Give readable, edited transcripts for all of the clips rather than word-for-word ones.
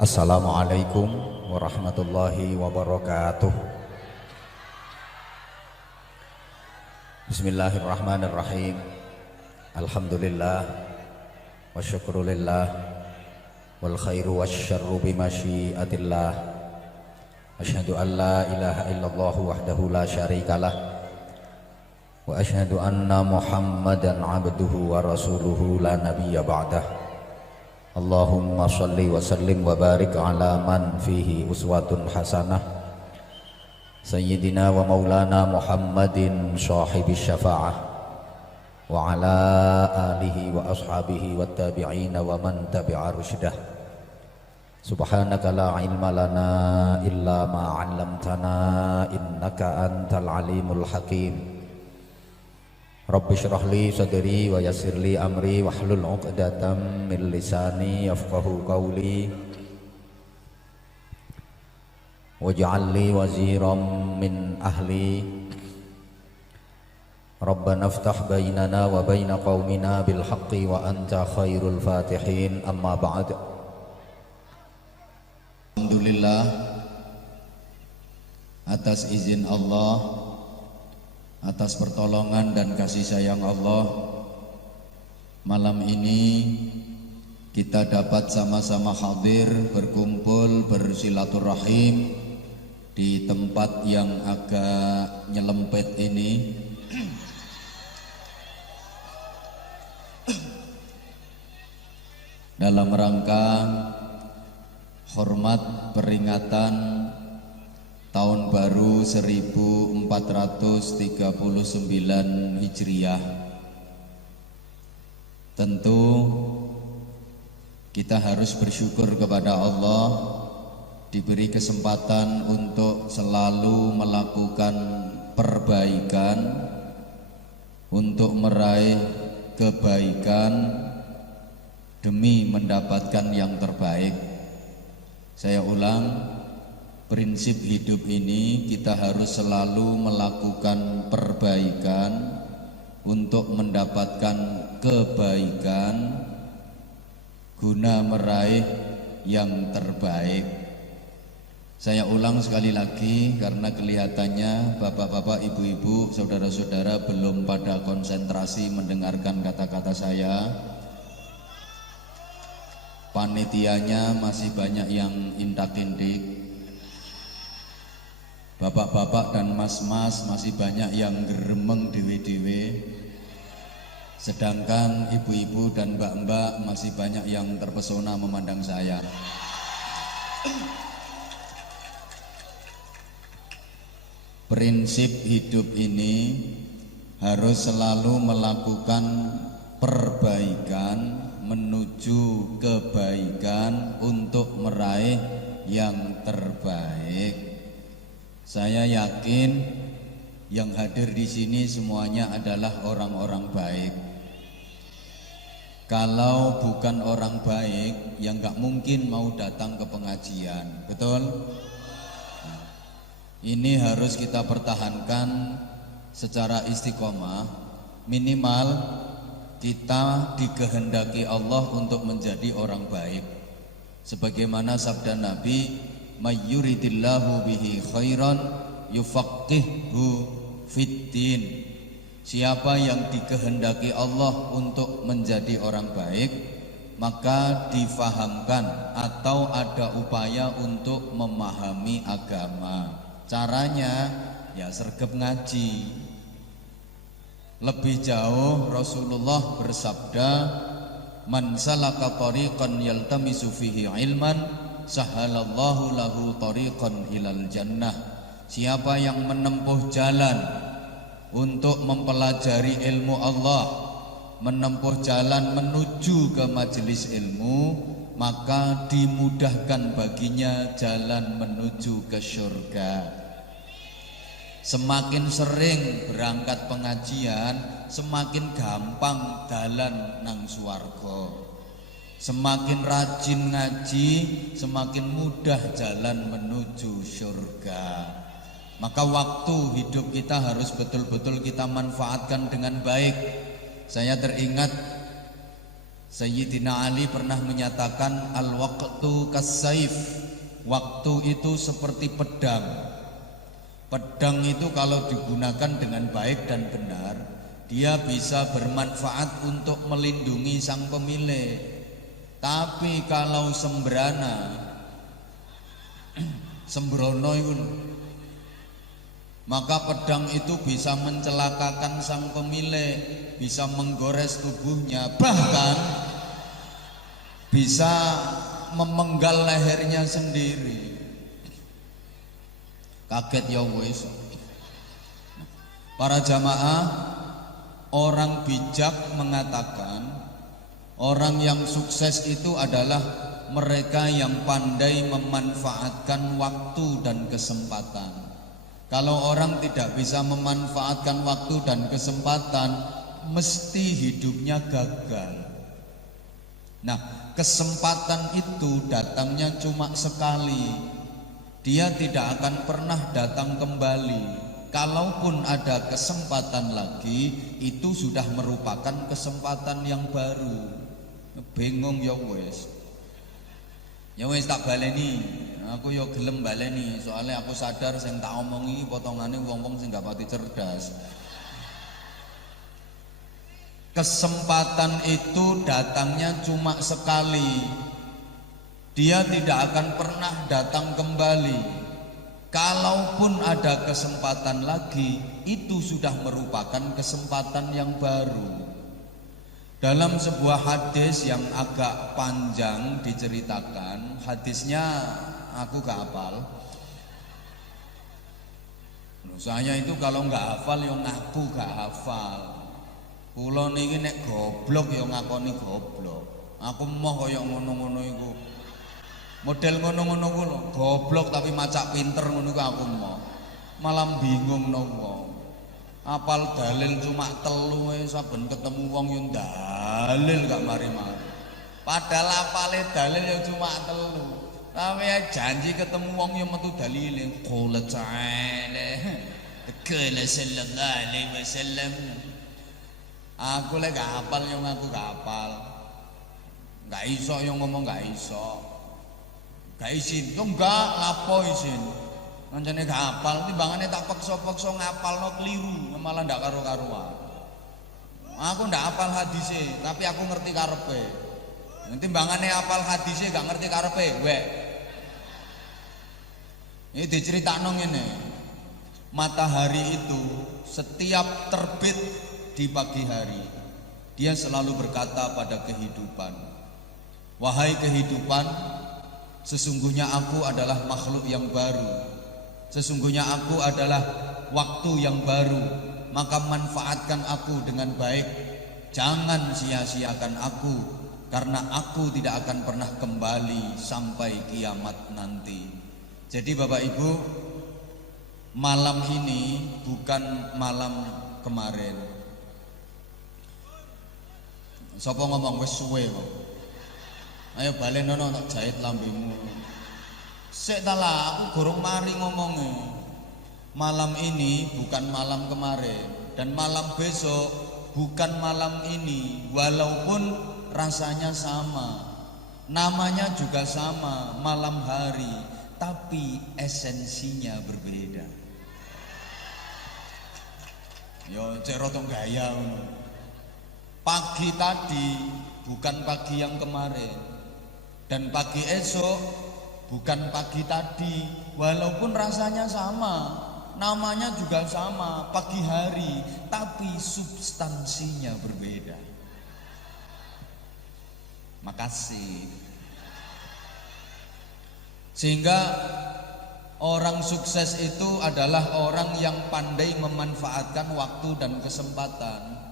Assalamualaikum warahmatullahi wabarakatuh. Bismillahirrahmanirrahim. Alhamdulillah wa syukrulillah wal khairu wasyarru bimasyiatillah. Asyhadu an la ilaha illallah wahdahu la syarikalah wa asyhadu anna Muhammadan abduhu wa rasuluhu la nabiyya ba'dah. Allahumma salli wa sallim wa barik ala man fihi uswatun hasanah Sayyidina wa maulana Muhammadin sahibi syafa'ah wa ala alihi wa ashabihi wa tabi'ina wa man tabi'a rusydah. Subhanaka la ilma lana illa ma 'allamtana innaka antal alimul hakim. Rabbi syrah li sadri wa yassir li amri wahlul 'uqdatam min lisani yafqahu qawli waj'al li waziran min ahli. Rabbana iftah bainana wa baina qaumina bil haqqi wa anta khairul fatihin. Amma ba'd. Alhamdulillah, atas izin Allah, atas pertolongan dan kasih sayang Allah, malam ini kita dapat sama-sama hadir, berkumpul, bersilaturahim di tempat yang agak nyelempet ini. Dalam rangka hormat peringatan Tahun Baru 1439 Hijriah. Tentu kita harus bersyukur kepada Allah diberi kesempatan untuk selalu melakukan perbaikan, untuk meraih kebaikan demi mendapatkan yang terbaik. Saya ulang, prinsip hidup ini kita harus selalu melakukan perbaikan untuk mendapatkan kebaikan guna meraih yang terbaik. Saya ulang sekali lagi karena kelihatannya bapak-bapak, ibu-ibu, saudara-saudara belum pada konsentrasi mendengarkan kata-kata saya. Panitianya masih banyak yang intak-indik. Bapak-bapak dan mas-mas masih banyak yang geremeng dewe-dewe. Sedangkan ibu-ibu dan mbak-mbak masih banyak yang terpesona memandang saya. Prinsip hidup ini harus selalu melakukan perbaikan menuju kebaikan untuk meraih yang terbaik. Saya yakin yang hadir di sini semuanya adalah orang-orang baik. Kalau bukan orang baik, ya nggak mungkin mau datang ke pengajian, betul? Nah, ini harus kita pertahankan secara istiqomah. Minimal kita dikehendaki Allah untuk menjadi orang baik. Sebagaimana sabda Nabi, mayyuridillahu bihi khairan yufaqqihhu fiddin. Siapa yang dikehendaki Allah untuk menjadi orang baik, maka difahamkan atau ada upaya untuk memahami agama. Caranya ya sergap ngaji. Lebih jauh Rasulullah bersabda, man salaka tariqan yaltamisu fihi ilman sahalallahu lahu tariqan ilal jannah. Siapa yang menempuh jalan untuk mempelajari ilmu Allah, menempuh jalan menuju ke majelis ilmu, maka dimudahkan baginya jalan menuju ke surga. Semakin sering berangkat pengajian, semakin gampang dalan nang swarga. Semakin rajin ngaji, semakin mudah jalan menuju surga. Maka waktu hidup kita harus betul-betul kita manfaatkan dengan baik. Saya teringat Sayyidina Ali pernah menyatakan al-waqtu kas-saif. Waktu itu seperti pedang. Pedang itu kalau digunakan dengan baik dan benar, dia bisa bermanfaat untuk melindungi sang pemilik. Tapi kalau sembrana, sembrono itu, maka pedang itu bisa mencelakakan sang pemilik, bisa menggores tubuhnya, bahkan bisa memenggal lehernya sendiri. Kaget ya wis. Para jamaah, orang bijak mengatakan orang yang sukses itu adalah mereka yang pandai memanfaatkan waktu dan kesempatan. Kalau orang tidak bisa memanfaatkan waktu dan kesempatan, mesti hidupnya gagal. Nah, kesempatan itu datangnya cuma sekali. Dia tidak akan pernah datang kembali. Kalaupun ada kesempatan lagi, itu sudah merupakan kesempatan yang baru. Bingung ya wes. Ya wes tak baleni. Aku yo gelem baleni, soalnya aku sadar sing tak omongi potongane wong-wong sing gak pati cerdas. Kesempatan itu datangnya cuma sekali. Dia tidak akan pernah datang kembali. Kalaupun ada kesempatan lagi, itu sudah merupakan kesempatan yang baru. Dalam sebuah hadis yang agak panjang diceritakan, hadisnya aku gak hafal. Saya itu kalau gak hafal yang ngaku gak hafal. Kula niki nek goblok ya ngakoni goblok. Aku mau kaya ngono-ngono iku. Model ngono-ngono ku lho, goblok tapi macak pinter ngono ku aku mau. Malah bingung no wong. Apal dalil cuma telu saben ketemu wong yo dalil gak mari-mari. Padahal apale dalil yo cuma telu. Tapi janji ketemu wong yo metu dalile. Qul ta'ala. Qala sallallahu alaihi wasallam. Aku lek gak hafal yo ngaku gak hafal. Gak iso yo ngomong gak iso. Gak izin, yo enggak lapo izin. Pancene gak hafal, timbangane tak paksa-paksa ngapalno keliru, malah ndak karo-karuan. Aku ndak hafal hadise, tapi aku ngerti karepe. Timbangane hafal hadise gak ngerti karepe, wek. Ini diceritakno ngene. Matahari itu setiap terbit di pagi hari, dia selalu berkata pada kehidupan, wahai kehidupan, sesungguhnya aku adalah makhluk yang baru. Sesungguhnya aku adalah waktu yang baru. Maka manfaatkan aku dengan baik. Jangan sia-siakan aku, karena aku tidak akan pernah kembali sampai kiamat nanti. Jadi Bapak Ibu, malam ini bukan malam kemarin. Sapa ngomong wis suwe kok. Ayo balenono tak jahit lambemu. Sik ta lah, aku gorong mari ngomongnya. Malam ini bukan malam kemarin, dan malam besok bukan malam ini. Walaupun rasanya sama, namanya juga sama, malam hari, tapi esensinya berbeda. Yo cek rotong gaya. Pagi tadi bukan pagi yang kemarin, dan pagi esok bukan pagi tadi, walaupun rasanya sama, namanya juga sama, pagi hari, tapi substansinya berbeda. Makasih. Sehingga orang sukses itu adalah orang yang pandai memanfaatkan waktu dan kesempatan.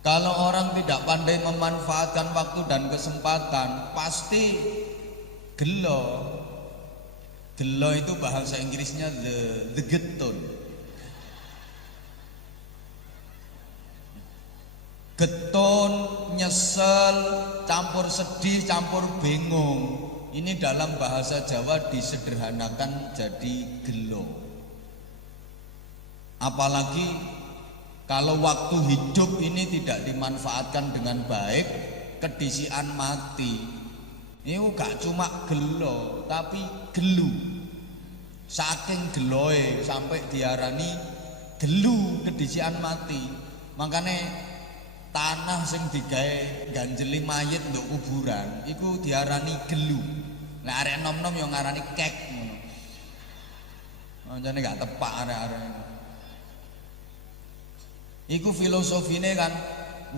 Kalau orang tidak pandai memanfaatkan waktu dan kesempatan, pasti gelo. Gelo itu bahasa Inggrisnya the getun. Getun, nyesel, campur sedih, campur bingung. Ini dalam bahasa Jawa disederhanakan jadi gelo. Apalagi kalau waktu hidup ini tidak dimanfaatkan dengan baik, kedisian mati. Iku gak cuma gelo, tapi gelu. Saking geloe sampai diarani gelu kedisian mati. Makane tanah sing digawe ganjeli mayit nduk kuburan iku diarani gelu. Lah arek nom-nom yo ngarani kek ngono. Anjane gak tepak arek-arek. Iku filosofine kan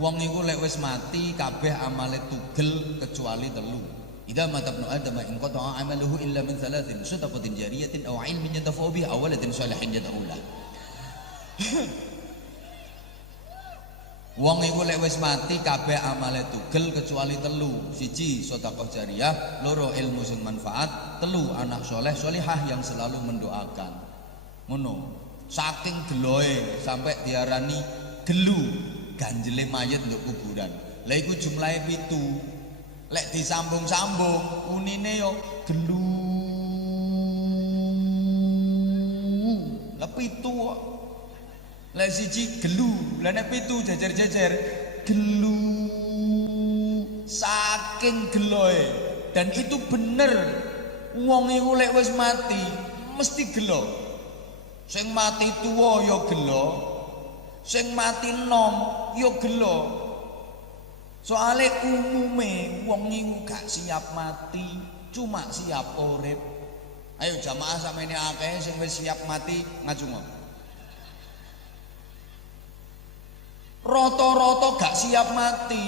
wong iku lek wis mati kabeh amale tugel kecuali telu. Idza mata ibnu adam in qata'a amaluhu illa min thalathin sadaqatin jariyatin aw ilmin yantafa'u bihi aw waladin shalihin yad'u lahu. Wong iku lek wis mati kabeh amale tugel kecuali telu. Siji sedekah jariyah, loro ilmu sing manfaat, telu anak soleh solihah yang selalu mendoakan. Ngono. Saking geloe sampai diarani gelu ganjele mayit nduk kuburan. Lah iku jumlahe 7. Lek disambung-sambung unine yo gelu. Lah 7 kok. Lek siji gelu, lah nek 7 jejer-jejer gelu. Saking geloe. Dan itu bener. Wong iku lek wis mati mesti gelo. Sing mati tuwa ya gelo, sing mati nom ya gelo. Soale umume wong iku gak siap mati, cuma siap urip. Ayo jamaah samene akeh sing wis siap mati ngajung. Rata-rata gak siap mati,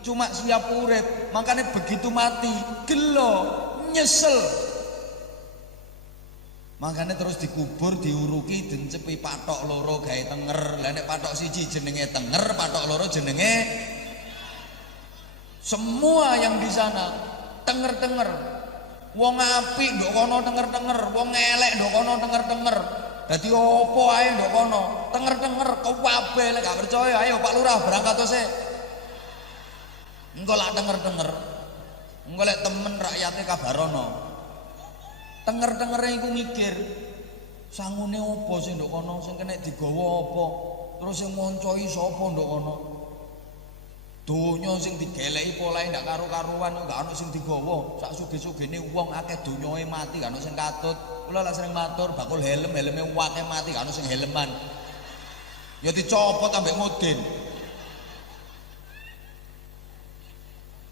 cuma siap urip. Makanya begitu mati gelo, nyesel. Makanya terus dikubur, diuruki, dencepi patok loro gawe tenger. Lah nek patok siji jenenge tenger, patok loro jenenge. Semua yang di sana tenger-tenger. Wong apik ndok kono tenger-tenger, wong elek ndok kono tenger-tenger. Dadi opo ae ndok kono tenger-tenger kabeh. Lek gak percaya ayo Pak Lurah berangkat tose. Engko lak tenger-tenger. Engko lek temen rakyate kabarono. Tenger-tengere iku mikir sangune apa sing ndok kono, sing kena digawa apa, terus sing moncoi sapa ndok kono. Donya sing digeleki polahe ndak karo-karuan, gak ono sing digawa. Sak suge-sugene wong akeh donyae mati, gak ono sing katut. Kula lak sering matur bakul helm, helme wake mati, gak ono sing helman. Ya dicopot ambek mudin.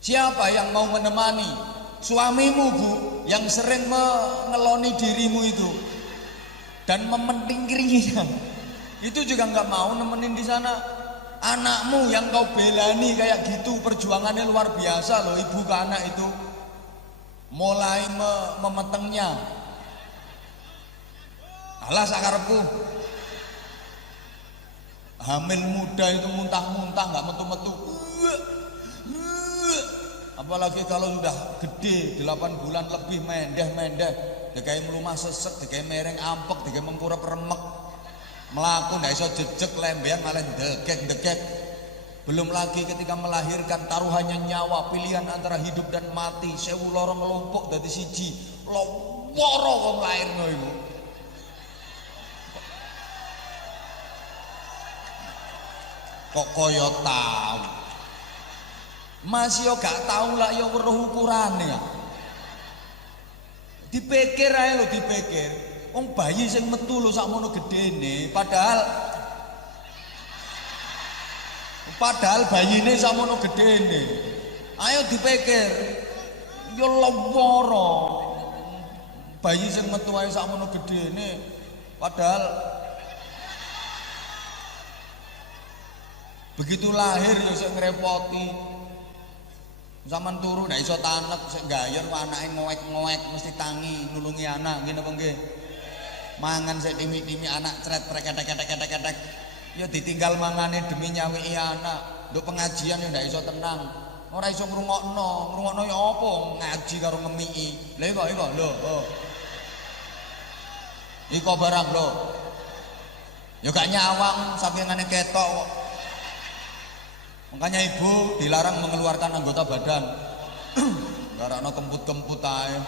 Siapa yang mau menemani suamimu, Bu, yang sering mengeloni dirimu itu dan mementingkirinya, itu juga nggak mau nemenin di sana. Anakmu yang kau belani kayak gitu, perjuangannya luar biasa loh, ibu ke anak itu mulai memetengnya. Alah sakarepku, hamil muda itu muntah-muntah nggak metu-metu. Apalagi kalau sudah gede 8 bulan lebih mendeh-mendeh, dikai melumah sesek, dikai mereng ampek, dikai mengkurep remek, melaku ndak iso jejeg lembean malah degek-degek. Belum lagi ketika melahirkan taruhannya nyawa, pilihan antara hidup dan mati, 1000 loro ngelumpuk dadi siji, loworo wong lairno iku. Kok kaya tau. Masih yo gak tau lah yo weruh ukurane ya. Dipikir ae lho, dipikir. Wong bayi sing metu lho sakmono gedene, padahal bayine sakmono gedene. Ayo dipikir. Yo loworo. Bayi sing metu ae sakmono gedene, padahal begitu lahir yo sing ngrepoti. Zaman turu ndak iso tanek, sik gayer kok anake ngoek-ngoek mesti tangi nulungi anak, ngene apa nggih? Mangan sik timi-timi anak cret preketek-ketek-ketek. Ya ditinggal mangane demi nyawiki anak. Nduk pengajian ya ndak iso tenang. Ora iso ngrungokno ya apa ngaji karo ngemiki. Lha iko lho. Iko barang lho. Ya gak nyawang sampingane ketok kok. Makanya ibu dilarang mengeluarkan anggota badan. Karena kemput-kemput aja.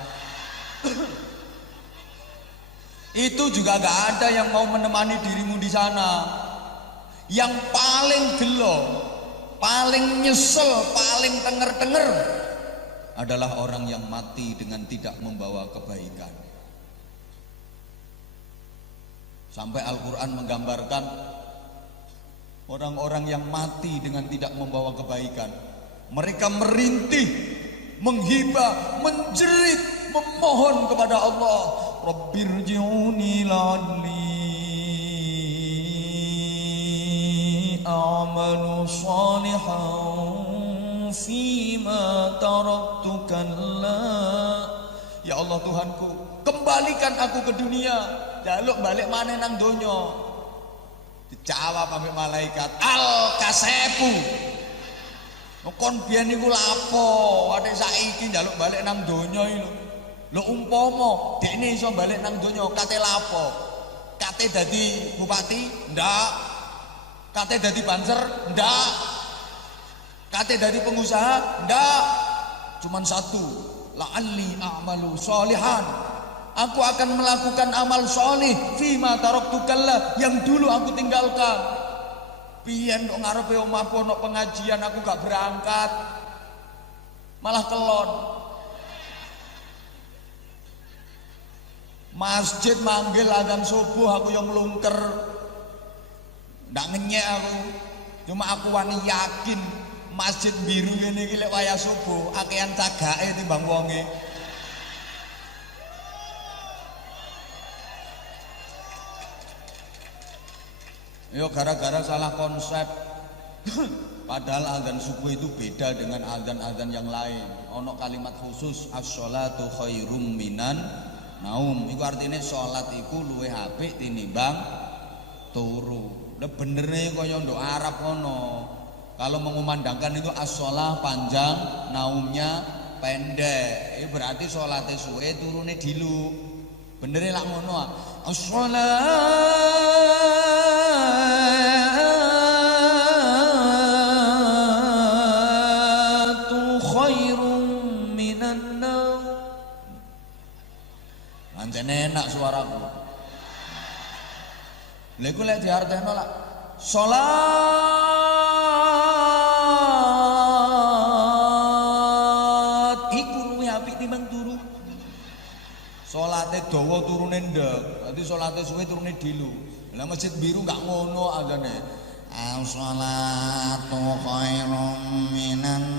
Itu juga gak ada yang mau menemani dirimu di sana. Yang paling gelo paling nyesel, paling tenger-tenger adalah orang yang mati dengan tidak membawa kebaikan. Sampai Al-Quran menggambarkan orang-orang yang mati dengan tidak membawa kebaikan. Mereka merintih, menghibah, menjerit, memohon kepada Allah, Rabbirji'uni la'alli a'malu salihan fima taraktu kalla. Ya Allah Tuhanku, kembalikan aku ke dunia, jaluk balik maneh nang donya. Dijawab sampai malaikat, al kasepu. Kon biyen niku lapo, ade saiki njaluk balik nang donya iki lho. Lho umpama dekne iso balik nang donya, kate lapo? Kate dadi bupati? Ndak. Kate dadi banser? Ndak. Kate dadi pengusaha? Ndak. Cuman satu, la'alli a'malu sholihan. Aku akan melakukan amal solih fima taraktu kalla, yang dulu aku tinggalkan. Piyen kok ngarepe omahku ono pengajian aku gak berangkat, malah kelon. Masjid manggil adzan subuh aku yang melungker, ndak ngenyek aku. Cuma aku wani yakin masjid biru ini iki lek wayah subuh akean cagake timbang wonge. Yo gara-gara salah konsep. Padahal azan subuh itu beda dengan azan-azan yang lain. Ono kalimat khusus as-sholatu khairum minan naum. Iku artinya sholat iku luwih apik tinimbang turu. Lah benerne kaya ndok Arab ngono. Kalau mengumandangkan itu as-sholah panjang, naumnya pendek. Itu berarti sholatnya suwe, turune dilu. Benerne lak ngono ah. As-sholatu khairum minan naum. Pancen enak suaraku. Lha iku lek diartekno lak salat iku luwih apik timbang turu. Salate dawa turune ndek, dadi salate suwe turune dilu. Lah masjid biru gak ngono azane. As-sholatu khairum minan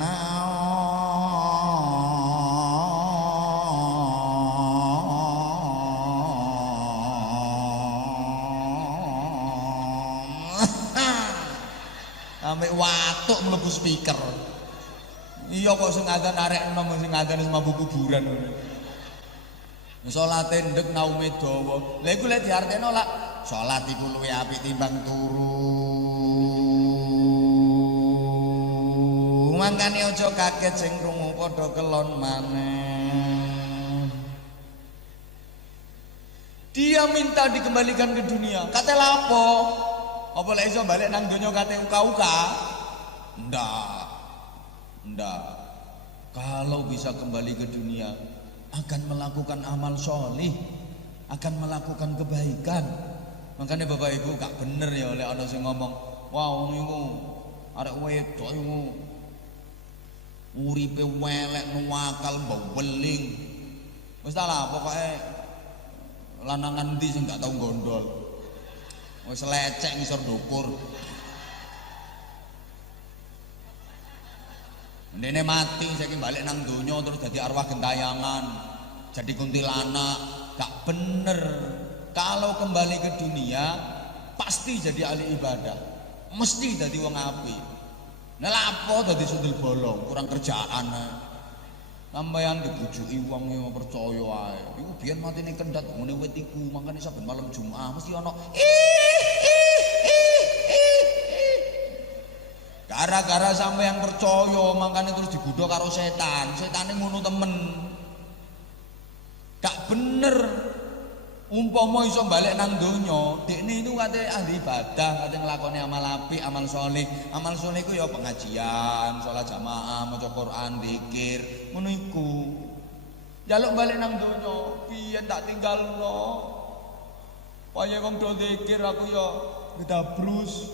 sampai watuk mlebu speaker. Iya kok sing adzan arek enom sing adzan wis mabuk kuburan ngono. Salate ndek naume dawa. Lha iku lek diartekno lak salat iku luwih apik timbang turu. Mangkane aja kaget sing krungu padha kelon maneh. Dia minta dikembalikan ke dunia. Kate lapo? Apa lek iso balik nang donya kate uka-uka? Ndak. Ndak. Kalau bisa kembali ke dunia, akan melakukan amal solih, akan melakukan kebaikan. Makanya Bapak Ibu gak bener ya oleh ana sing ngomong, wah niku arek wedok iku uripe welek nuwakal mbok weling. Wis ta lah pokoke lanangan ndi sing gak tau gondol. Wis lecek ngisor ndukur. Ndene mati saiki balik nang donya terus dadi arwah gentayangan, jadi kuntilanak, gak bener. Kalau kembali ke dunia pasti jadi ahli ibadah, mesti jadi wong apik. Nah lapo dadi sundel bolong, kurang kerjaan. Sampeyan dibujuki wong yo percaya ae. Iku biyen matine kendhat ngene wit iku, makane saben malam Jumat mesti ana gara-gara sampeyan percaya, makanya terus digodha karo setan. Setane ngono temen. Gak bener. Umpama iso balik nang donya, dekne itu kate ahli ibadah, kate nglakoni amal apik, amal soleh. Amal soleh iku ya pengajian, salat jamaah, maca Quran, zikir, ngono iku. Jaluk balik nang donya, piye tak tinggalno. Paye wong do zikir aku ya didabrus.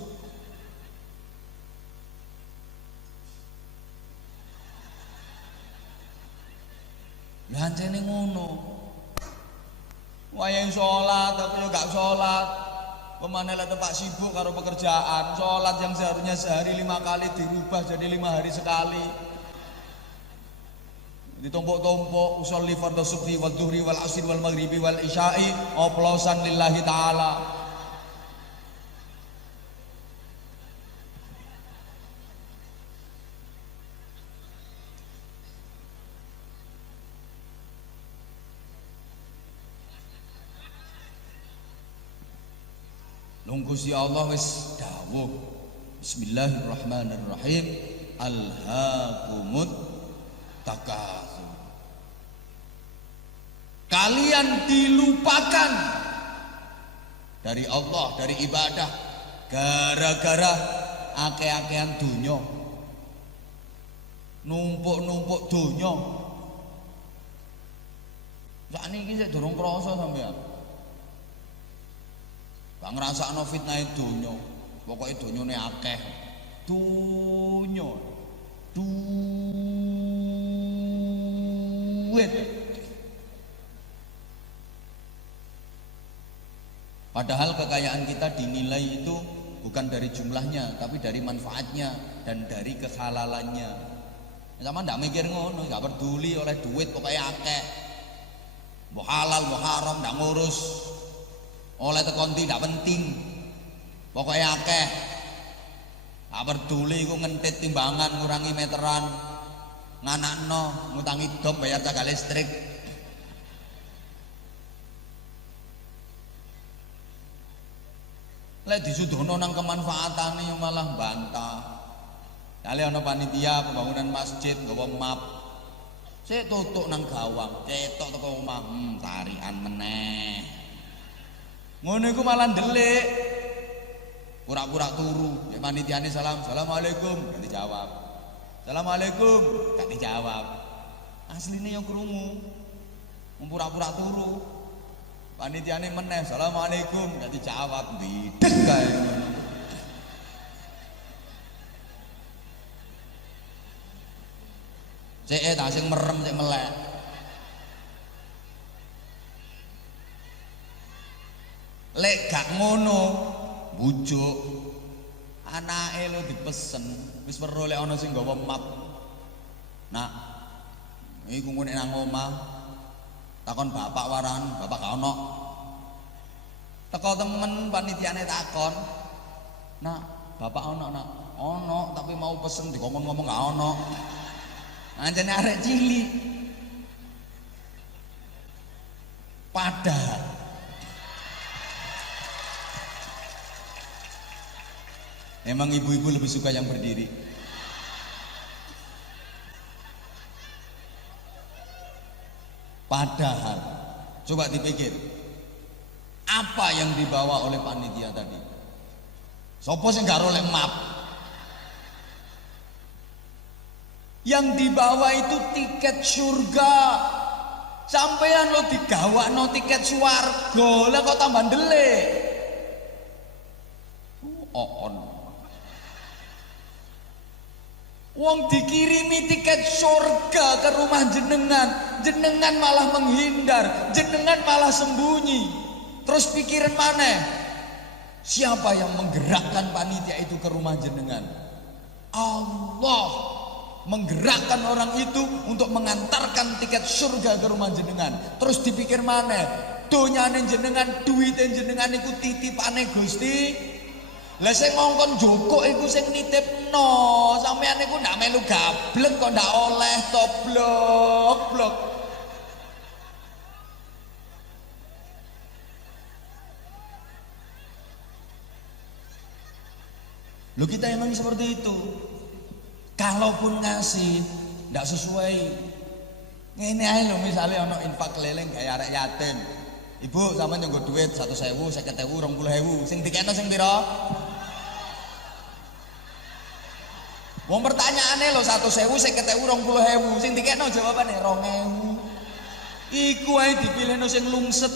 Lancene ngono. Wayahe salat tapi yo gak salat. Pemane lek tempat sibuk karo pekerjaan, salat yang seharusnya sehari 5 kali dirubah jadi 5 hari sekali. Ditumpuk-tumpuk usolli fardhu subhi wal dhuhri wal asri wal maghribi wal isya'i oplosan lillahi taala. Gusti Allah wis dawuh Bismillahirrahmanirrahim alhaakumut takatsur. Kalian dilupakan dari Allah, dari ibadah gara-gara akeh-akehan donya. Numpuk-numpuk donya. Sakniki sik durung krasa sampean. Gak ngrasakno fitnah donya. Pokoke donyane akeh. Donya. Duit. Padahal kekayaan kita dinilai itu bukan dari jumlahnya, tapi dari manfaatnya dan dari kehalalannya. Sama ndak mikir ngono, gak peduli oleh duit pokoknya akeh. Mau halal, mau haram, ndak ngurus. Oleh tekon tidak penting, pokoknya akeh. Gak peduli ku ngentit timbangan, ngurangi meteran, nganakno, ngutangi dom, bayar jaga listrik. Lek disudono nang kemanfaatane yang malah bantah. Kali ana panitia pembangunan masjid nggawa map. Sik tutuk nang gawang, ketok teko omah, tarikan meneh. Ngono iku malah ndelik. Pura-pura turu, ya panitiane salam, "Assalamualaikum," gak dijawab. "Assalamualaikum," gak dijawab. Asline yo krungu. Pura-pura turu. Panitiane meneh, "Assalamualaikum," gak dijawab. Bideg kae ngono. Cek ta sing merem sik melek. Lek gak ngono, bujuk anake lo dipesen, wis weruh lek ana sing nggawa map. Nak, iku ngene nang omah. Takon bapak waran, bapak gak ono. Teko temen panitiane takon. Nak, bapak ono nak? Ono, tapi mau pesen dikongkon ngomong gak ono. Anjane arek cilik. Padahal emang ibu-ibu lebih suka yang berdiri. Padahal coba dipikir, apa yang dibawa oleh panitia tadi? Sopo sing gak oleh map? Yang dibawa itu tiket surga. Sampeyan lo digawakno tiket swarga, lah kok tambah ndelik. Wong dikirimi tiket surga ke rumah jenengan, jenengan malah menghindar, jenengan malah sembunyi. Terus pikiran mana? Siapa yang menggerakkan panitia itu ke rumah jenengan? Allah menggerakkan orang itu untuk mengantarkan tiket surga ke rumah jenengan. Terus dipikir mana? Donyane jenengan, duite jenengan iku titipane Gusti. Lah sing ngongkon joko iku sing nitipno, sampean iku ndak melu gablek kok ndak oleh to blok. Loh kita emang seperti itu. Kalaupun ngasih ndak sesuai. Ngene ae lho misale ana infak keliling kaya arek yatim. Ibu sampean nyenggo duit 100.000, 50.000, 20.000. Sing dikene sing pira? Wong pertanyaane lho 100.000, 50.000, 20.000. Sing dikene jawabane 2.000. Iku ae dipilihno sing lungset.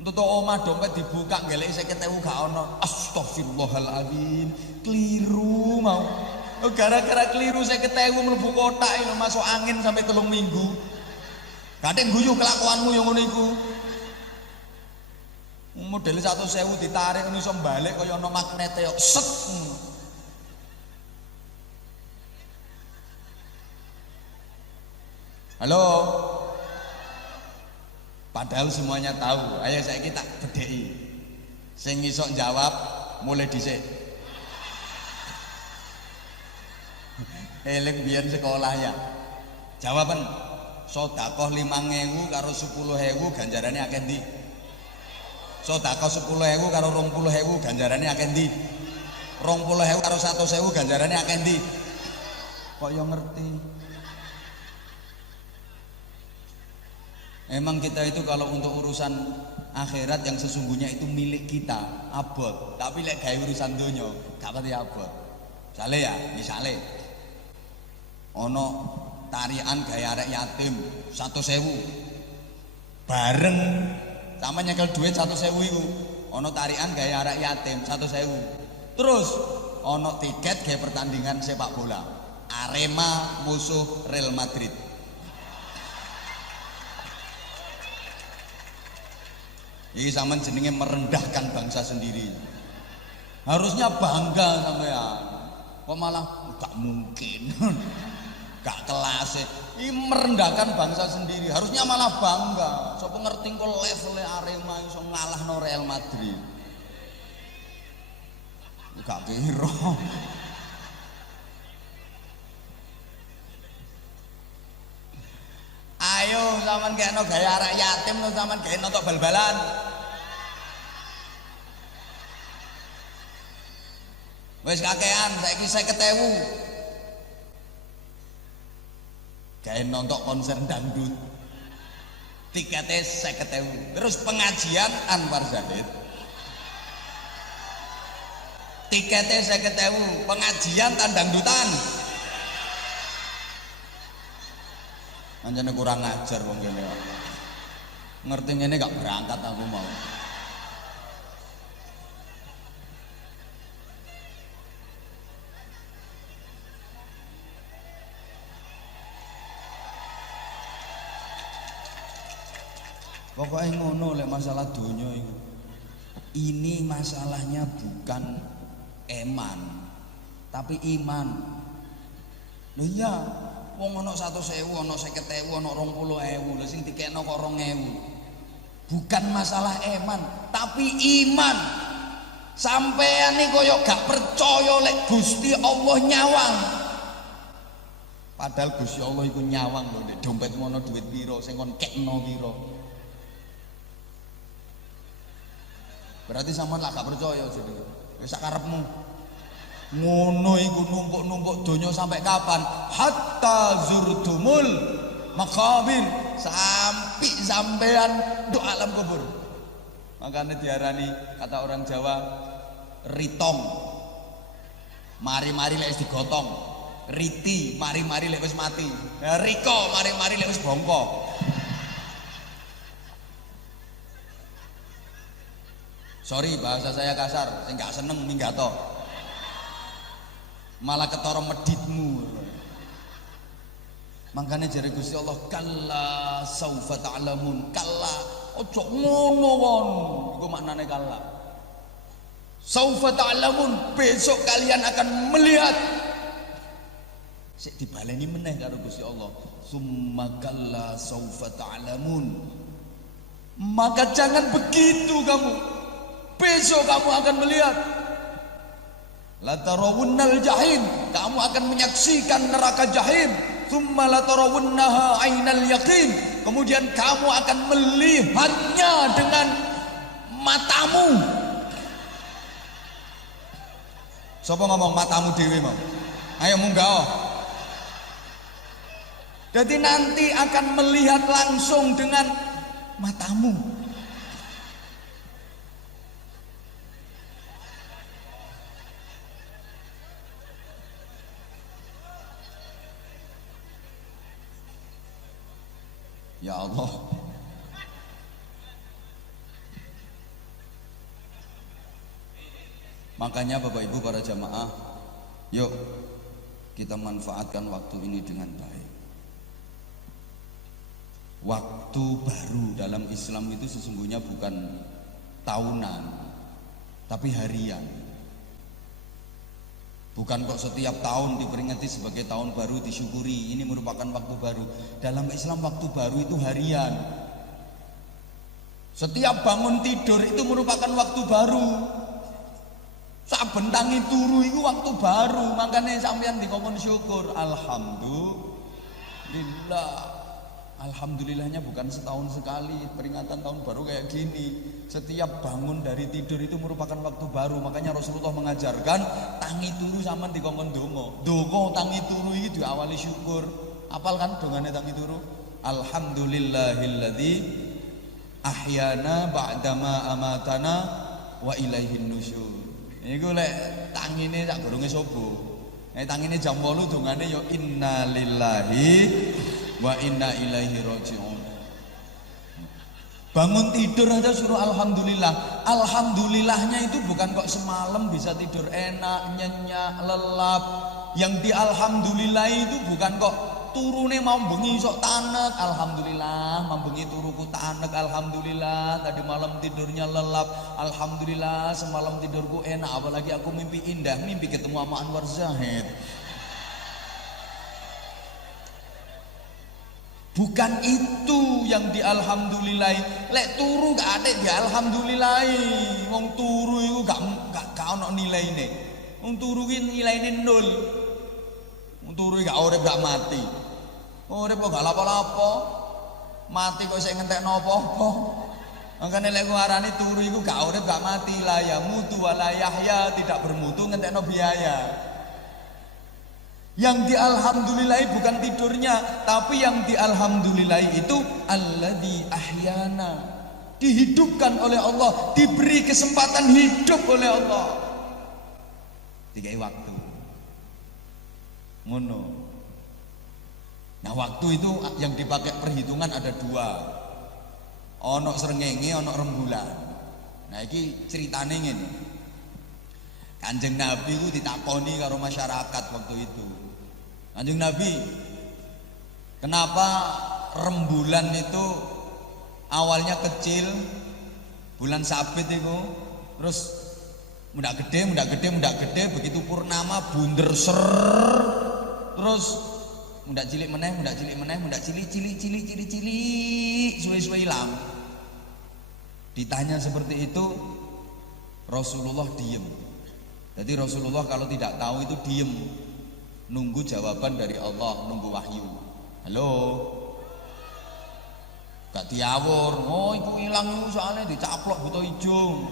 Untuk omah dompet dibuka ngeleki 50.000 gak ono. Astagfirullahaladzim. Keliru mau. Oh, gara-gara keliru saya ketemu mlebu kotak lho masuk angin sampai 3 minggu. Kadang guyu kelakuanmu yang ngono iku. Model 100.000 ditarik ini iso balik kaya ana magnete kok set. Halo. Padahal semuanya tahu. Ayo saiki tak bedheki. Sing iso jawab mulai dhisik. Eling biyen sekolah ya. Jawaban sedekah 5.000 karo 10.000 ganjarane akeh ndi? Sedekah 10.000 karo 20.000 ganjarane akeh ndi? 20.000 karo 100.000 ganjarane akeh ndi? Kok yo ngerti? Emang kita itu kalau untuk urusan akhirat yang sesungguhnya itu milik kita, abot. Tapi lek gawe urusan donya, gak pati abot. Misale ono tarian gawe arek yatim 100.000. Bareng sama nyekel duit 100.000 iku. Ono tarian gawe arek yatim 100.000. Terus ono tiket gawe pertandingan sepak bola. Arema musuh Real Madrid. Ini zaman jenenge merendahkan bangsa sendiri. Harusnya bangga sampean. Kok malah gak mungkin. Gak kelas. Ini merendahkan bangsa sendiri. Harusnya malah bangga. Sopo ngerti kok levelnya Arema iso ngalahno Real Madrid. Gak kira. Ayo zaman kayakno gaya arek yatim to zaman kayakno tok bal-balan. Wis kakean saiki 50.000. Gawe nonton konser dangdut. Tiketnya 50.000. Terus pengajian Anwar Zahid. Tiketnya 50.000. Pengajian tandangdutan. Anjane kurang ajar wong kene. Ngerti ngene gak berangkat aku mau. Pokoknya ngono lek masalah donya itu. Ini masalahnya bukan eman, tapi iman. Lho iya, wong ana 100.000, ana 50.000, ana 20.000, lha sing dikekno kok 2.000. Bukan masalah eman, tapi iman. Sampeyan iki koyo gak percaya lek Gusti Allah nyawang. Padahal Gusti Allah iku nyawang lho, nek dompetmu ana duit pira, sing kon kekno pira. Berarti sampean lah gak percaya jadi. Wis sak karepmu. Ngono iku numpuk-numpuk donya sampai kapan? Hatta zurtumul makabir, sampai sampean do alam kubur. Makanya diarani kata orang Jawa ritong. Mari-mari lek wis digotong. Riti, mari-mari lek wis mati. Riko, mari-mari lek wis bongko. Sorry bahasa saya kasar, saya nggak seneng minggato. Malah ketara meditmu. Makanya jare Gusti Allah, kalla saufa ta'lamun. Kalla, ojo ngono won. Iku maknane kalla. Saufa ta'lamun, besok kalian akan melihat. Sik dibaleni meneh karo Gusti Allah. Summa kalla saufa ta'lamun. Maka jangan begitu kamu. Besok kamu akan melihat latarawunnal jahim, kamu akan menyaksikan neraka jahim. Tsumma latarawunnaha ainal yaqin, kemudian kamu akan melihatnya dengan matamu. Sapa ngomong matamu dhewe mau? Ayo munggah. Jadi nanti akan melihat langsung dengan matamu. Ya Allah. Makanya Bapak Ibu para jamaah, yuk kita manfaatkan waktu ini dengan baik. Waktu baru dalam Islam itu sesungguhnya bukan tahunan, tapi harian. Bukan kok setiap tahun diperingati sebagai tahun baru disyukuri, ini merupakan waktu baru. Dalam Islam waktu baru itu harian. Setiap bangun tidur itu merupakan waktu baru. Saben tangi turu itu waktu baru, makanya sampean dikongkon syukur. Alhamdulillah. Alhamdulillahnya bukan setahun sekali peringatan tahun baru kayak gini. Setiap bangun dari tidur itu merupakan waktu baru. Makanya Rasulullah mengajarkan tangi turu sama dikongkon donga. Donga tangi turu itu diawali syukur. Apal kan dongane tangi turu? Alhamdulillahilladzi ahyana ba'dama amatana wa ilaihin nusyur. Iku lek tangine sak goronge subuh. Nek tangine jam 8 dongane ya innalillahi wa inna ilaihi raji'un. Bangun tidur aja suruh alhamdulillah. Alhamdulillahnya itu bukan kok semalam bisa tidur enak, nyenyak, lelap. Yang di alhamdulillah itu bukan kok turune mau bengi sok tanek, alhamdulillah, mambengi turuku tanek, alhamdulillah, tadi malam tidurnya lelap, alhamdulillah, semalam tidurku enak, apalagi aku mimpi indah, mimpi ketemu sama Anwar Zahid. Bukan itu yang di alhamdulillah. Lek turu gak ada di alhamdulillah. Wong turu itu gak ono nilaine. Wong turu ki nilaine nol. Wong turu gak urip gak mati. Urip kok gak lapo-lapo. Mati kok sik ngentekno apa-apa. Makane lek ngarani turu iku gak urip gak mati, la ya mutu wa la yahya, tidak bermutu ngentekno biaya. Yang di alhamdulillah bukan tidurnya, tapi yang di alhamdulillah itu alladzi ahyana, dihidupkan oleh Allah, diberi kesempatan hidup oleh Allah, dikai waktu ngono. Nah waktu itu yang dipakai perhitungan ada dua, ono srengenge, ono rembulan. Nah iki ceritane ngene. Kanjeng Nabi itu ditakoni karo masyarakat waktu itu. Kanjeng Nabi, kenapa rembulan itu awalnya kecil, bulan sabit itu, terus mudah gede, begitu purnama bunder ser, terus mudah cilik meneh, suwe-suwe hilang. Ditanya seperti itu, Rasulullah diem. Jadi Rasulullah kalau tidak tahu itu diem, nunggu jawaban dari Allah, nunggu wahyu. Halo, gak diawur. Oh itu hilang itu soalnya dicaplok buta hijau.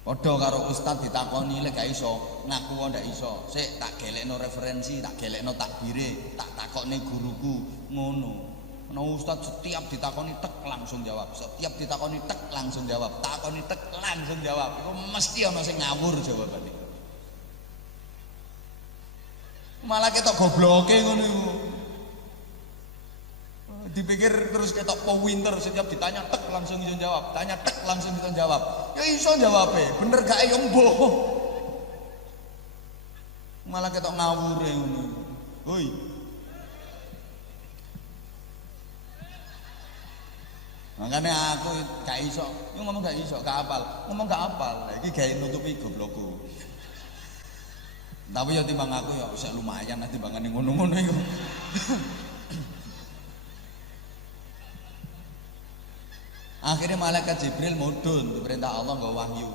Padha karo ustad ditakoni lek gak iso, ngaku kok ndak iso. Sik tak gelekno referensi, tak gelekno takbire, tak takokne guruku, ngono. Nah ustad setiap ditakoni tek langsung jawab, setiap ditakoni tek langsung jawab, takoni tek langsung jawab. Iku mesti ana sing ngawur jawabane. Malah ketok gobloke ngono iku. Dipikir terus ketok pinter, setiap ditanya tek langsung iso jawab, tanya tek langsung iso jawab. Ya iso jawabe, bener gak ya mboh. Malah ketok ngawure ngono. Hoi. Makanya aku gak iso, ngomong gak iso, gak hafal, ngomong gak hafal. Iki gawe nutupi goblokku. Tapi ya timbang aku ya bisa lumayan lah timbangane ngono-ngono iku. Akhirnya malaikat Jibril mudhun perintah Allah nggawa wahyu.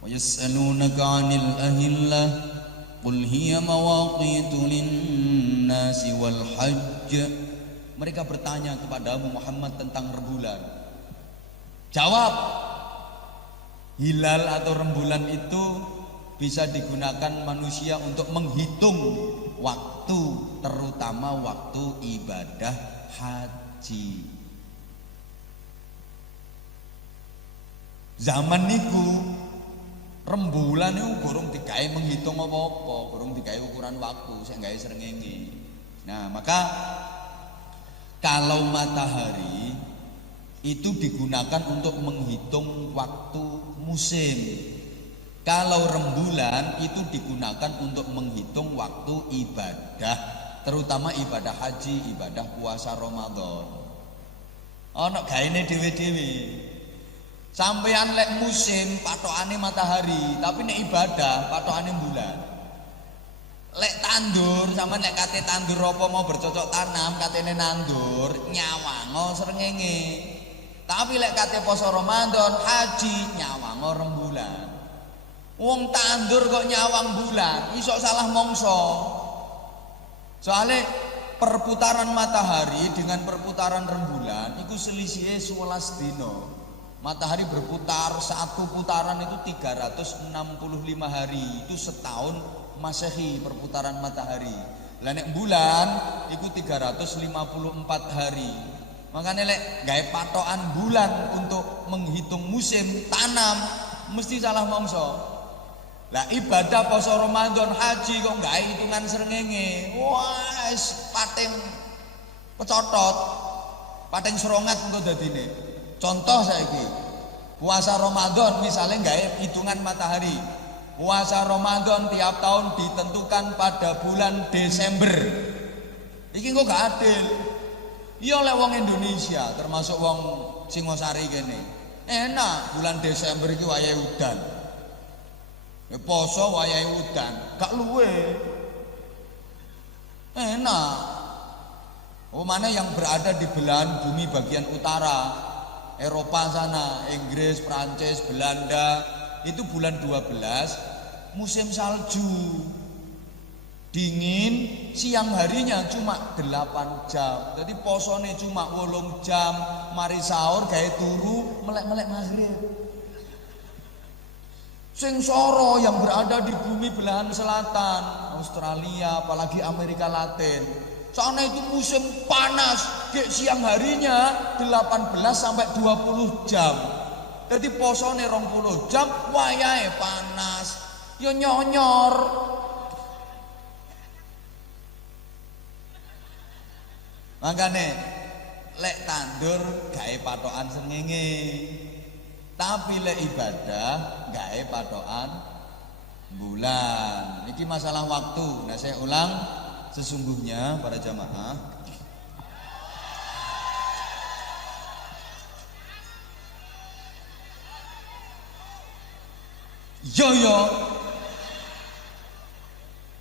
Wa yas'alunaka 'anil ahillah qul hiya mawaqitu lin-nasi wal hajj. Mereka bertanya kepadamu Muhammad tentang rembulan. Jawab, hilal atau rembulan itu bisa digunakan manusia untuk menghitung waktu, terutama waktu ibadah haji. Zaman niku rembulan itu gorong digawe menghitung apa-apa, gorong digawe ukuran waktu, sing gawe srengenge. Nah, maka kalau matahari itu digunakan untuk menghitung waktu musim. Kalau rembulan itu digunakan untuk menghitung waktu ibadah, terutama ibadah haji, ibadah puasa Ramadan. Ono gaene dhewe-dhewe. Sampeyan lek musim patokane matahari, tapi nek ibadah patokane bulan. Lek tandur, sampeyan lek kate tandur apa mau bercocok tanam, katene nandur, nyawango srengenge. Tapi lek kate poso Ramadan, haji, nyawango rembulan. Wong tandur kok nyawang bulan, iso salah mongso. Soalnya perputaran matahari dengan perputaran rembulan itu selisihnya 11 dino. Matahari berputar satu putaran itu 365 hari, itu setahun Masehi perputaran matahari. Lah nek bulan itu 354 hari. Makanya lek gawe patokan bulan untuk menghitung musim tanam mesti salah mongso. Lah ibadah poso Ramadan haji kok nggak hitungan srengenge. Wah, pating pecotot, pating serongat engko dadine. Contoh saiki. Puasa Ramadan misalnya nggak hitungan matahari. Puasa Ramadan tiap tahun ditentukan pada bulan Desember. Iki kok gak adil. Iya lek wong Indonesia termasuk wong Singosari kene. Enak bulan Desember iki wayahe udan. Ya poso wayahe udan, gak luwe. Enak. Oh mana yang berada di belahan bumi bagian utara, Eropa sana, Inggris, Prancis, Belanda, itu bulan 12 musim salju. Dingin, siang harinya cuma 8 jam. Jadi posone cuma 8 jam, mari sahur gawe turu melek-melek maghrib. Sing soro yang berada di bumi belahan selatan, Australia, apalagi Amerika Latin. Sana itu musim panas, siang harinya 18 sampai 20 jam. Jadi posone 20 jam, wayahe panas. Ya nyonyor. Makane lek tandur gawe patokan srengenge. Tapi lek ibadah gawe patokan bulan. Iki masalah waktu. Nah, saya ulang, sesungguhnya para jamaah yo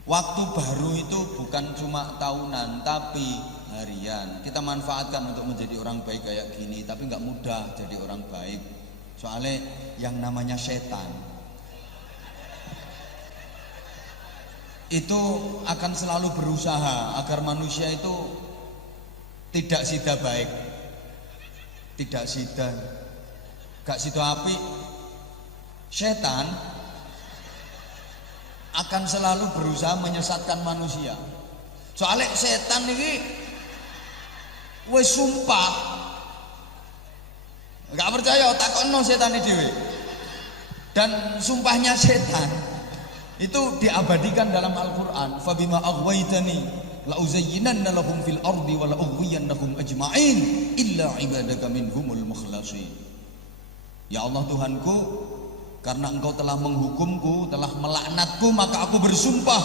waktu baru itu bukan cuma tahunan tapi harian. Kita manfaatkan untuk menjadi orang baik kayak gini, tapi nggak mudah jadi orang baik. Soalnya yang namanya setan itu akan selalu berusaha agar manusia itu tidak sida baik, tidak sida, gak sida api. Setan akan selalu berusaha menyesatkan manusia. Soalnya setan ini wis sumpah, gak percaya takokno setan dhewe. Dan sumpahnya setan itu diabadikan dalam Al-Qur'an, fabima aghwaytani la uzayyinanna lahum fil ardi wa la ughwiyannahum ajma'in illa ibadaka minhumul mukhlasin. Ya Allah Tuhanku, karena engkau telah menghukumku, telah melaknatku, maka aku bersumpah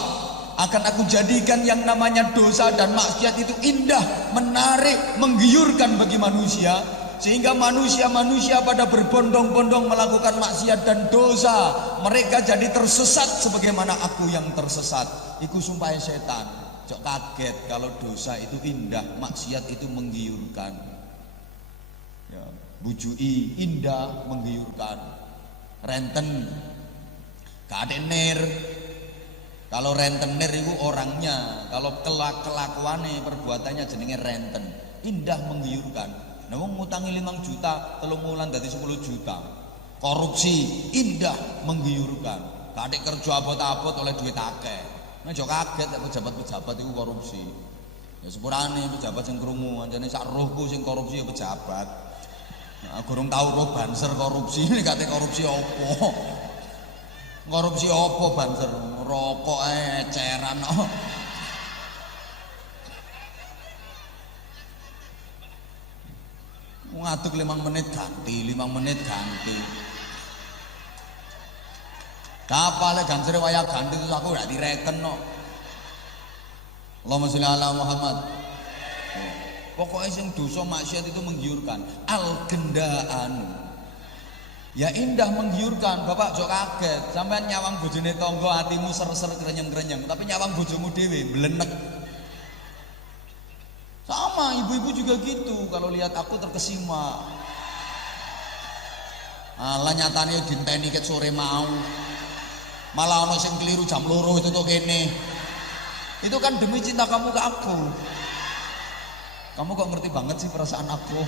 akan aku jadikan yang namanya dosa dan maksiat itu indah, menarik, menggiurkan bagi manusia, sehingga manusia-manusia pada berbondong-bondong melakukan maksiat dan dosa, mereka jadi tersesat sebagaimana aku yang tersesat. Iku sumpah setan. Cok kaget kalau dosa itu indah, maksiat itu menggiurkan. Ya, bujui indah, menggiurkan. Rentenir. Kalau rentenir itu orangnya, kalau kelakuannya, perbuatannya jenenge renten, indah, menggiurkan. Nah, wong ngutangi 5 juta, 3 wulan dadi 10 juta. Korupsi indah, menggiurkan. Kadek kerja abot-abot oleh duit akeh. Nah, aja kaget lek pejabat-pejabat iku korupsi. Ya sepurane pejabat sing krungu, anjane sak rohku sing korupsi ya pejabat. Nah, gorong tau roh banser korupsi, nek kate korupsi opo? Korupsi opo banser? Rokok eceran. Ngaduk 5 menit ganti, 5 menit ganti. Kapale gancere wayah ganti terus aku gak direken no. Allahumma sholli ala Muhammad. Pokoknya sing dosa maksiat itu menggiurkan. Al-gendaan. Ya indah menggiurkan. Bapak jok kaget. Sampean nyawang bojone tangga hatimu ser-ser krenyeng-krenyeng, tapi nyawang bojomu dhewe mblenek. Sama ibu-ibu juga gitu. Kalau lihat aku terkesima. Alah nyatane dinteni ket sore mau. Malah ono sing keliru jam 2 itu tuh kene. Itu kan demi cinta kamu ke aku. Kamu kok ngerti banget sih perasaan aku.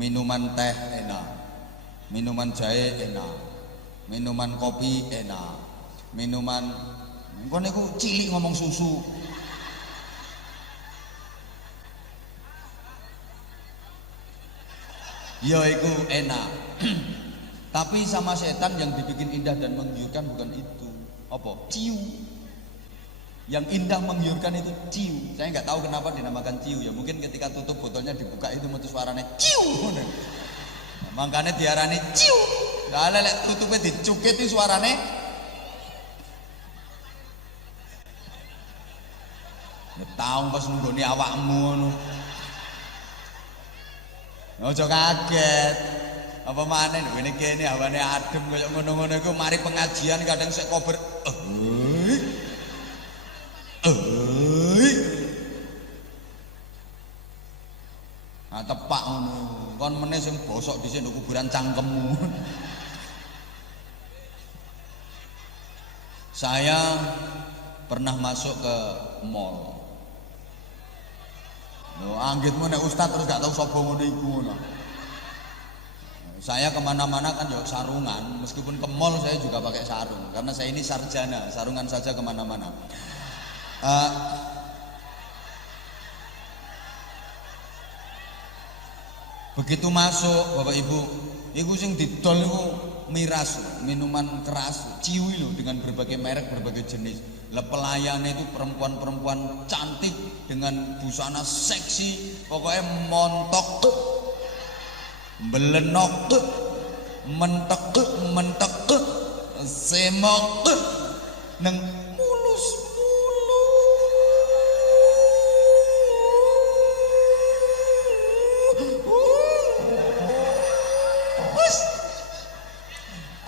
Minuman teh enak, minuman jahe enak, minuman kopi enak, minuman kok niku cilik ngomong susu. Ya itu enak. Tapi sama setan yang dibikin indah dan menggiurkan bukan itu. Apa? Ciu. Yang indah menggiurkan itu ciu. Saya nggak tahu kenapa dinamakan ciu ya. Mungkin ketika tutup botolnya dibuka itu metu suaranya ciu. Nah, makanya diarani ciu. Nah, lek tutupnya dicukit itu suaranya. Ya tahu pas nunggoni awakmu. Ojo kaget. Apa maneh ngene kene hawane adem kaya ngono-ngono iku mari pengajian kadang sik kober. Nah tepak ngono. Kon meneh sing bosok dhisik nduk kuburan cangkemmu. Saya pernah masuk ke mall. Anggitmu nek ustad terus gak tau sapa ngono iku ngono. Saya kemana-mana kan ya sarungan, meskipun ke mall saya juga pakai sarung karena saya ini sarjana, sarungan saja kemana-mana. Begitu masuk Bapak Ibu, iku sing didol niku miras, minuman keras, ciwi loh dengan berbagai merek, berbagai jenis. Lah pelayannya itu perempuan-perempuan cantik dengan busana seksi, pokoknya montok, belenok, mentek, semok, neng mulus.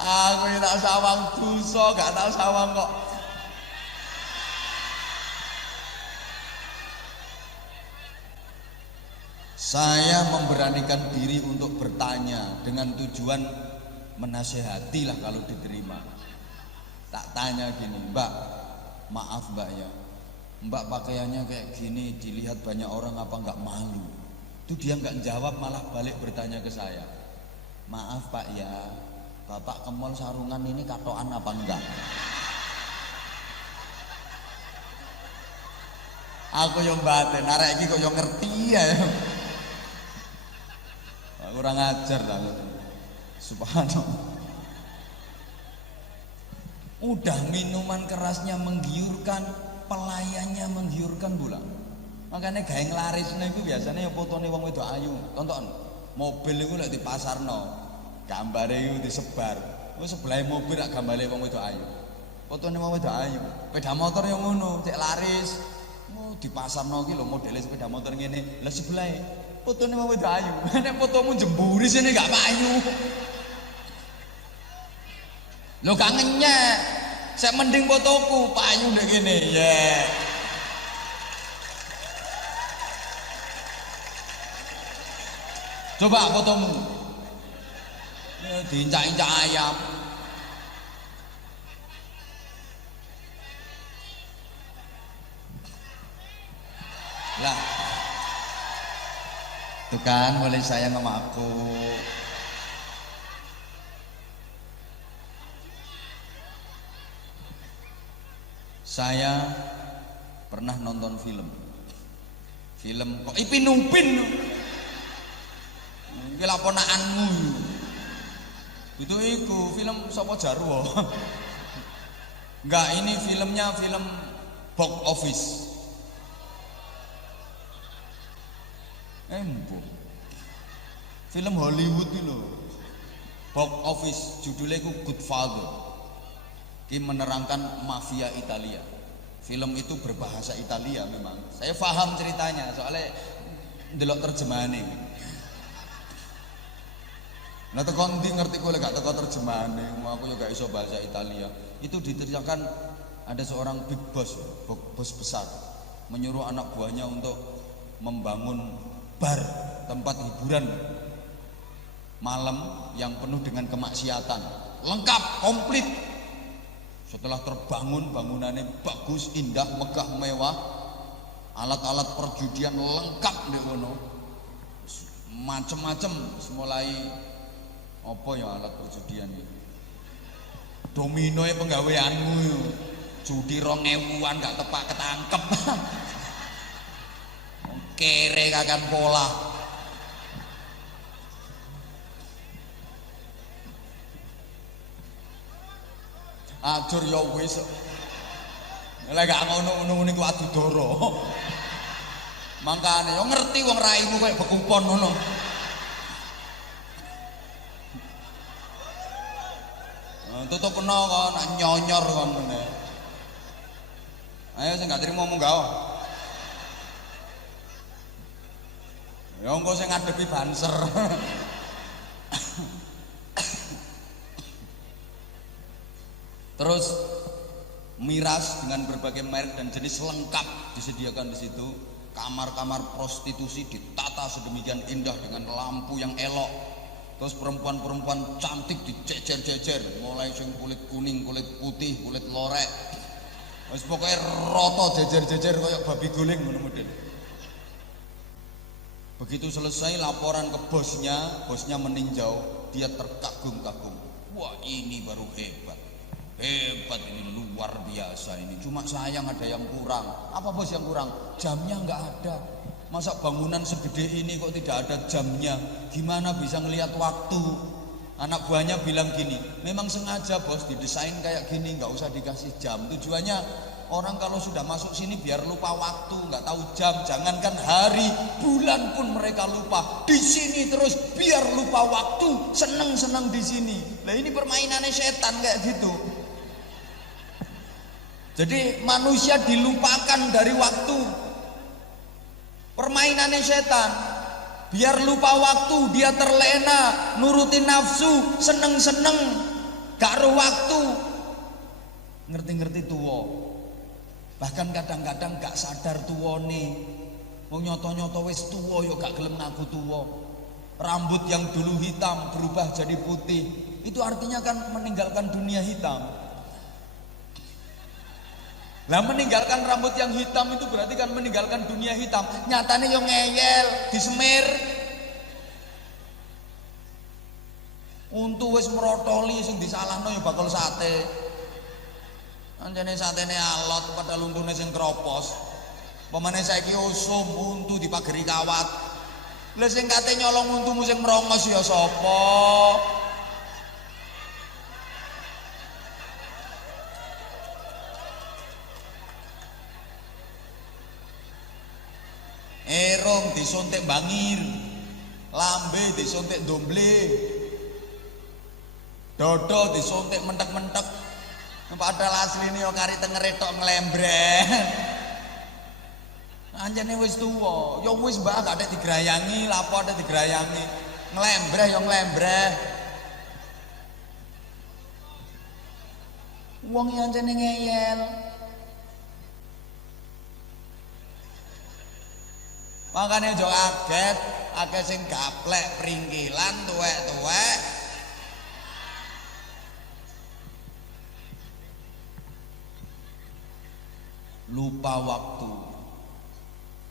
Aku tak sawang dosa, gak tak sawang kok. Saya memberanikan diri untuk bertanya dengan tujuan menasehati lah kalau diterima. Tak tanya gini, Mbak, maaf Mbak ya, Mbak pakaiannya kayak gini dilihat banyak orang apa nggak malu? Itu dia nggak jawab malah balik bertanya ke saya. Maaf Pak ya, Bapak ke mall sarungan ini katoan apa enggak? Aku yang batin, arek iki kok yang ngerti ya. Kurang ajar lah. Subhanallah. Udah minuman kerasnya menggiurkan, pelayannya menggiurkan pula. Makanya gawe nglarisne iku biasanya ya fotone wong wedok ayu. Tonton mobil iku lek dipasarno, gambare iku disebar. Wis sebelahe mobil rak gambare wong wedok ayu. Fotone wong wedok ayu. Sepeda motor yang ngono, cek laris. Oh, dipasarno iki lho modele sepeda motor ngene. Lah sebelahe fotone wong wedok ayu. Nek fotomu jemburi sini gak payu. Lho gak ngenyek. Sek mending fotoku payu ndek kene. Yeah. Coba fotomu. Diincak-incak ayam. Lah. Tuh kan boleh sayang sama aku. Saya pernah nonton film kok Ipin Upin iki laponaanmu itu film sapa Jarwo. Enggak, ini filmnya film box office. Embo. Film Hollywood itu loh. Box office judulnya itu Goodfather. Ini menerangkan mafia Italia. Film itu berbahasa Italia memang. Saya paham ceritanya soalnya delok terjemahannya. Nah tekon ndi ngerti kowe gak teko terjemahane, aku juga iso bahasa Italia. Itu diceritakan ada seorang big boss, bos besar menyuruh anak buahnya untuk membangun bar, tempat hiburan malam yang penuh dengan kemaksiatan. Lengkap, komplit. Setelah terbangun, bangunannya bagus, indah, megah, mewah. Alat-alat perjudian lengkap nek ngono. Macem-macem mulai apa ya alat perjudian iki. Dominoe penggaweanmu yo. Judi 2000-an gak tepak ketangkep. Kere kakan pola. Ajur ya wis. Lek gak ngono-ngono niku adudara. Mangkane yo ngerti wong raimu koyo bekupon ngono. Tutup kena kon nyonyor kon meneh. Ayo sing gak trimo mung gawe. Ya engko sing ngadepi banser. Terus miras dengan berbagai merek dan jenis lengkap disediakan di situ. Kamar-kamar prostitusi ditata sedemikian indah dengan lampu yang elok. Terus perempuan-perempuan cantik dijejer-jejer, mulai sing kulit kuning, kulit putih, kulit lorek. Wis pokoke rata jejer-jejer kayak babi guling ngono model. Begitu selesai laporan ke bosnya, bosnya meninjau, dia terkagum-kagum. Wah, ini baru hebat. Hebat ini, luar biasa ini. Cuma sayang ada yang kurang. Apa bos yang kurang? Jamnya nggak ada. Masa bangunan segede ini kok tidak ada jamnya? Gimana bisa ngelihat waktu? Anak buahnya bilang gini, memang sengaja bos didesain kayak gini, nggak usah dikasih jam. Tujuannya orang kalau sudah masuk sini biar lupa waktu, nggak tahu jam. Jangankan hari, bulan pun mereka lupa. Di sini terus biar lupa waktu, seneng-seneng di sini. Nah ini permainannya setan kayak gitu. Jadi manusia dilupakan dari waktu. Permainannya setan. Biar lupa waktu, dia terlena, nurutin nafsu, seneng-seneng, gak roh waktu. Ngerti-ngerti tuwa. Bahkan kadang-kadang gak sadar tuwane. Mau nyoto-nyoto wis tuwa yo gak gelem ngaku tuwa. Rambut yang dulu hitam berubah jadi putih. Itu artinya kan meninggalkan dunia hitam. Lah meninggalkan rambut yang hitam itu berarti kan meninggalkan dunia hitam. Nyatane yo ngeyel, disemir. Untu wis merotoli sing disalahno yo bakal sate. Anjane satene alot padahal untune sing kropos. Pemane saiki usum untu dipageri kawat. Lah sing kate nyolong untumu sing merongos ya sapa? Erong disontek bangir, lambe disontek domble, dodo disontek mentek-mentek. Padahal asline yo kari tengere tok nglembreh. Anjane wis tuwa, yo wis mbak gak ada digrayangi, lapo ada digrayangi. Nglembreh yo nglembreh. Wong iki anjane ngeyel. Makanya jo kaget, akeh sing gaplek pringkilan tuwek-tuwek. Lupa waktu.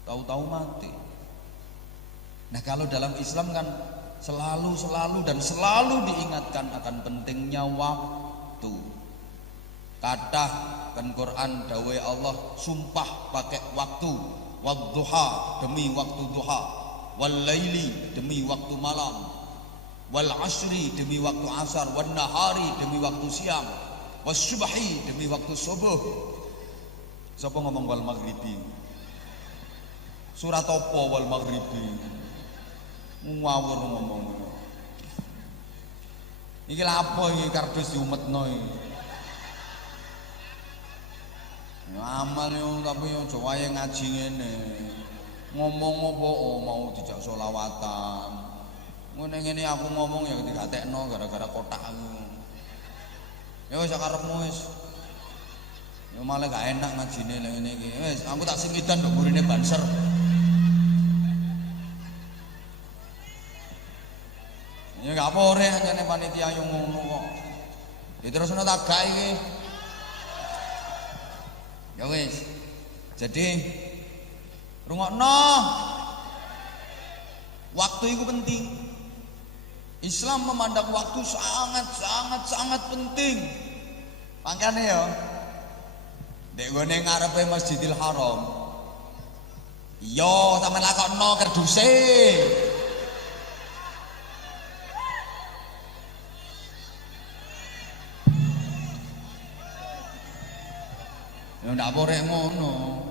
Tahu-tahu mati. Nah, kalau dalam Islam kan selalu dan selalu diingatkan akan pentingnya waktu. Kadah kan Quran dawuh Allah sumpah pakai waktu. Wadduha demi waktu duha, wal laili demi waktu malam, wal asri demi waktu asar, wan nahari demi waktu siang, was subhi demi waktu subuh. Siapa ngomong wal maghribi? Surat apa wal maghribi? ngawur ngomong. Iki lha apa iki kardus diumetno iki. Amal yo tapi yo aja wae ngaji ngene. Ngomong apa mau dijak selawatan. Ngene aku ngomong ya digatekno gara-gara kotak aku. Ya wis karepmu wis. Ya malah gak enak ngajine lek ngene iki. Wis aku tak singidan kok burine banser. Ya gak apa ore jane panitia yo ngono kok. Diterusno tak gak iki. Ya wis. Jadi rungokno. Waktu itu penting. Islam memandang waktu sangat penting. Makanya ya nek gone ngarepe Masjidil Haram. Yo sampeyan lakokno kerduse. Ya ndak boleh ngono.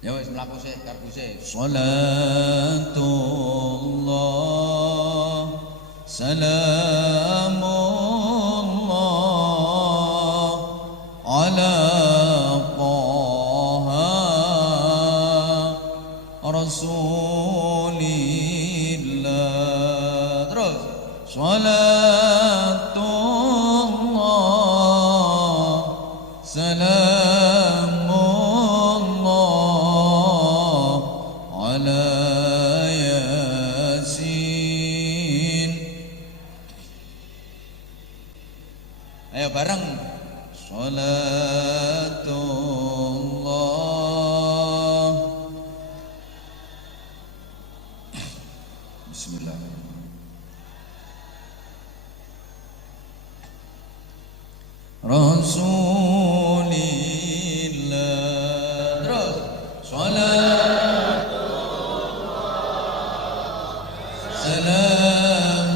Ya wis mlaku sik karduse. Salatullah salamullah ala qaha rasulillah. Terus salatullah salam bareng salatullah bismillah rasulillah terus salatullah salam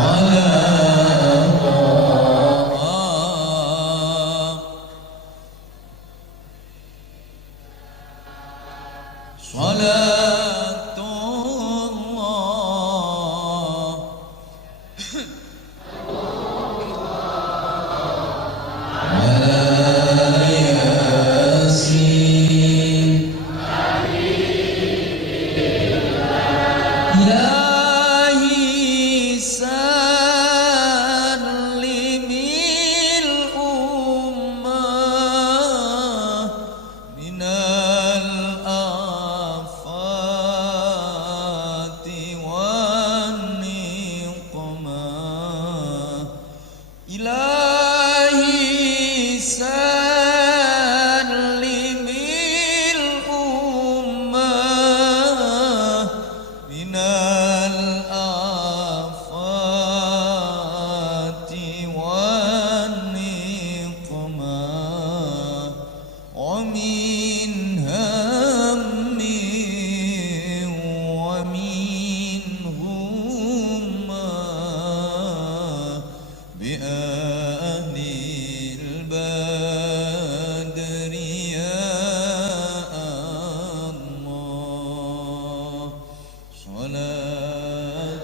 Allah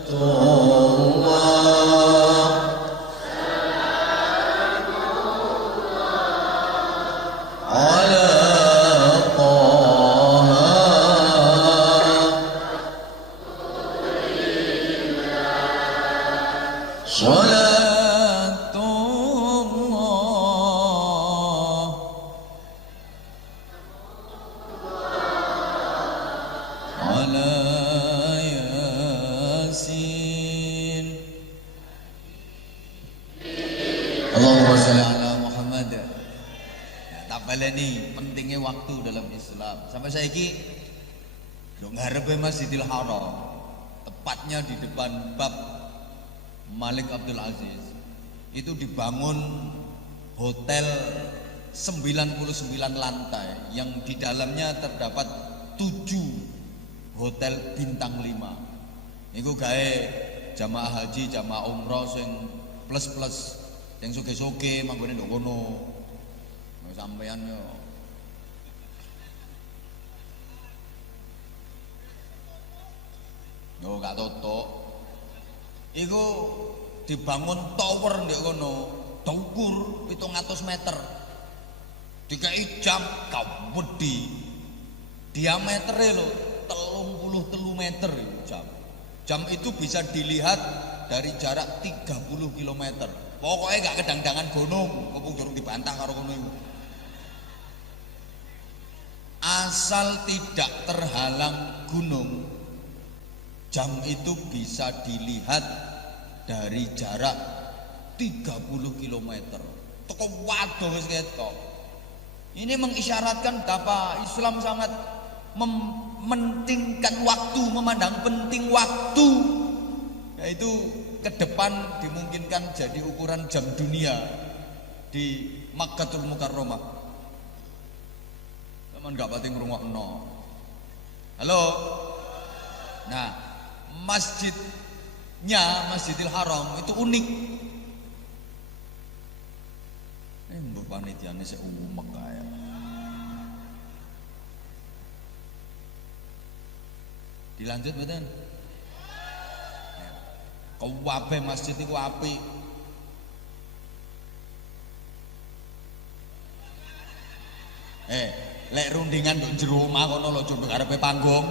على طه صلاة الله على ياسين Allahumma sholli ala Muhammad. Tak baleni pentingnya waktu dalam Islam. Sampai saiki yo ngarepe Masjidil Haram, tepatnya di depan bab Malik Abdul Aziz. Itu dibangun hotel 99 lantai yang di dalamnya terdapat 7 hotel bintang 5. Iku gawe jamaah haji, jamaah umroh sing plus-plus, yang soge-soge manggone ndok kono. Sampean yo gak totok. Iku dibangun tower ndek kono, dhuwur 700 meter. Dikai jam kawedi. Diametere lho 33 meter itu jam. Jam itu bisa dilihat dari jarak 30 km. Pokoknya gak kedang-dangan gunung, kok durung dibantah karo kono iku. Asal tidak terhalang gunung, jam itu bisa dilihat dari jarak 30 km. Toko waduh wis ketok. Ini mengisyaratkan betapa Islam sangat mementingkan waktu, memandang penting waktu. Yaitu ke depan dimungkinkan jadi ukuran jam dunia di Makkatul Mukarramah. Teman gak pati ngrungokno. Halo. Nah, masjidnya Masjidil Haram itu unik. Mbok panitiane sik umek kae. Dilanjut mboten? Kabeh masjid iku apik. Lek rundingan nduk jero omah kono lho jondok arepe panggung.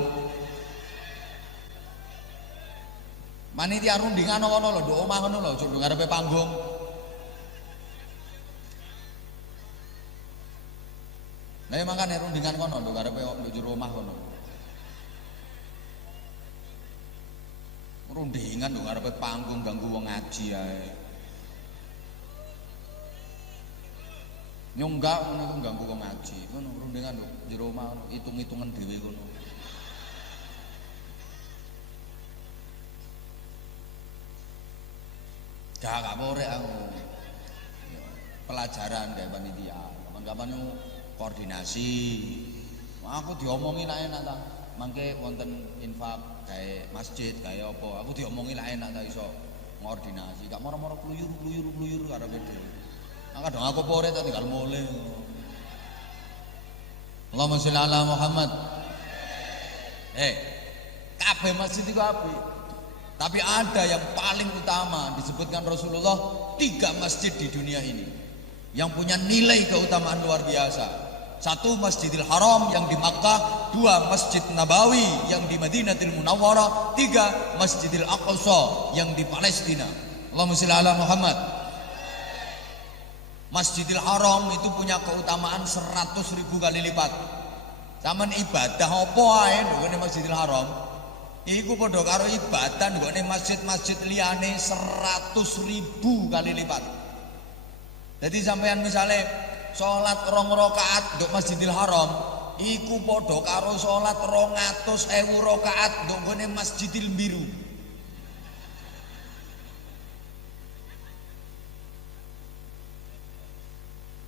Manitia rundingan kono lho nduk omah kono lho jondok arepe panggung. Lah mangkane rundingan kono nduk arepe nduk jero omah kono. Rundingan nduk arepe panggung ganggu wong ngaji ae. Nyunggak ngono iku ganggu wong ngaji. Ngono rundingan nduk jero omah ono hitung-hitungan dhewe kono. Gak porek aku. Pelajaran kayak panitia. Kapan-kapan koordinasi. Aku diomongi lah enak ta. Mangke wonten infak kayak masjid kayak apa. Aku diomongi lah enak ta iso koordinasi. Gak moro-moro kluyur karo dhewe. Maka dong aku porek ta tinggal mulai. Allahumma sholli ala Muhammad. Kabeh masjid iku apik. Tapi ada yang paling utama disebutkan Rasulullah, 3 masjid di dunia ini yang punya nilai keutamaan luar biasa. 1 Masjidil Haram yang di Makkah, 2 Masjid Nabawi yang di Madinatul Munawwarah, 3 Masjidil Aqsa yang di Palestina. Allahumma sholli ala Muhammad. Masjidil Haram itu punya keutamaan 100.000 kali lipat. Zaman ibadah apa ae nduk Masjidil Haram iku padha karo ibadah nggone masjid-masjid liyane 100.000 kali lipat. Jadi sampean misale salat 2 rakaat nduk Masjidil Haram iku padha karo salat 200.000 rakaat nduk nggone Masjidil Biru.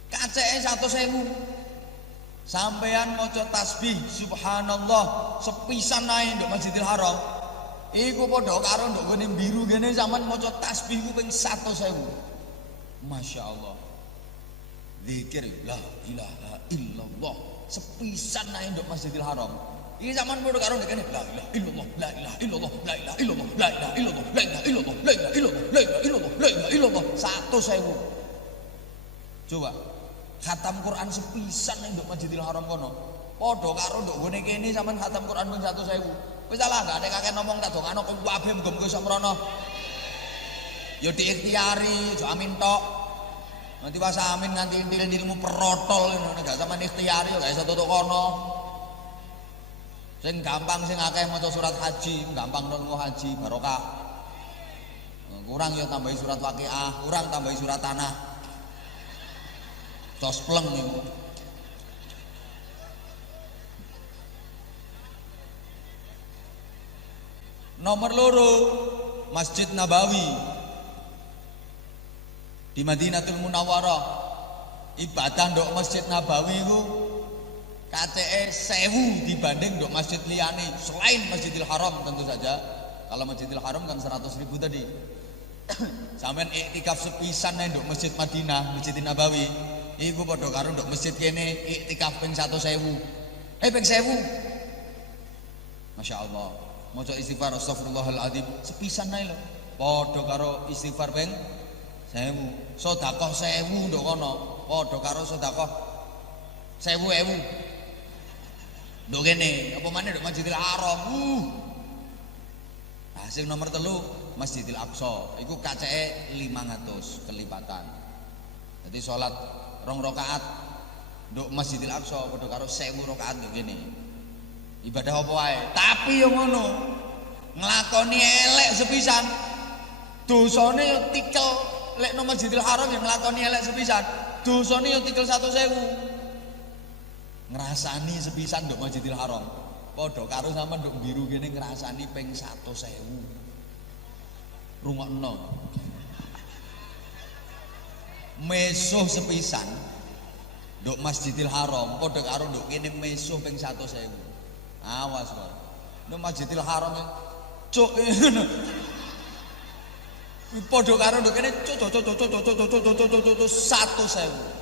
Kaceke 100.000. Sampean maca tasbih subhanallah sepisan ae nduk Masjidil Haram iku padha karo nduk ngene biru kene sampean maca tasbih ku ping 100.000. Masyaallah. Zikir la ilaha illallah sepisan ae nduk Masjidil Haram Iki zaman padha karo ndekne la ilaha illallah, la ilaha illallah, la ilaha illallah, la ilaha illallah, la ilaha illallah, la ilaha illallah, la ilaha illallah, la ilaha illallah 100.000. Coba khatam Quran sepisan ning nduk Masjidil Haram kono. Padha karo nduk gone kene sampean khatam Quran ping 100.000. Wis lah gak ada kakek ngomong tak dongano kok kabeh muga-muga iso mrono. Ya diikhtiari, aja amin tok. Nanti pas amin nganti ilmu perotol ngono gak sampean ikhtiari gak iso tutuk kono. Sing gampang sing akeh maca surat haji, gampang nang haji barokah. Kurang ya tambahi surat Waqiah, kurang tambahi surat Tanah. Tos pleng niku. Nomor loro, Masjid Nabawi di Madinatul Munawwarah. Ibadah ndok Masjid Nabawi iku KTE 1000 dibanding ndok masjid liyane selain Masjidil Haram tentu saja. Kalau Masjidil Haram kan 100.000 tadi. Sampeyan iktikaf sepisan nang ndok Masjid Madinah, Masjid Nabawi, iku padha karo ndok masjid kene iktikaf ping 100.000. Ping 1000. Masya Allah. Maca istighfar astagfirullahaladzim sepisan ae lho. Padha karo istighfar ping 1000. Sedekah 1000 ndok kono, padha karo sedekah 1000. Nduk kene, apa maneh nduk Masjidil Haram. Nah, sing nomor 3 Masjidil Aqsa. Iku kaceke 500 kelipatan. Jadi salat 2 rakaat nduk Masjidil Aqsa padha karo 1000 rakaat nduk kene. Ibadah apa wae. Tapi yo ngono. Nglakoni elek sepisan. Dosane yo tikel lek nang Masjidil Haram yo nglakoni elek sepisan. Dosane yo tikel 100.000. Ngrasani sepisan nduk Masjidil Haram padha karo sampean nduk biru kene ngrasani ping 100.000. Rungokno. Mesuh sepisan nduk Masjidil Haram padha karo nduk kene mesuh ping 100.000. Awas kok. Nduk Masjidil Haram cuk ngono. Padha karo nduk kene cuk 100.000.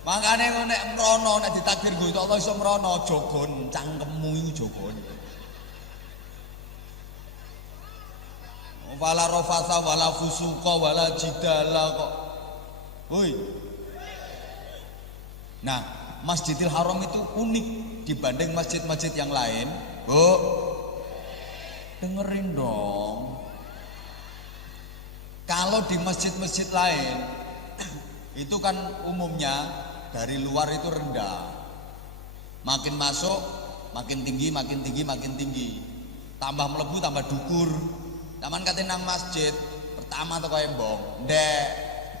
Makane nek mrono nek ditakdir Gusti Allah iso mrono jogon cangkemmu iku jogon. Wala rafasa wala fusuqa wala jidala kok. Woi. Nah, Masjidil Haram itu unik dibanding masjid-masjid yang lain. Bu. Dengerin dong. Kalau di masjid-masjid lain itu kan umumnya dari luar itu rendah, makin masuk makin tinggi, makin tinggi, makin tinggi, tambah melebu tambah dukur. Taman kate nang masjid pertama teko embong, ndek.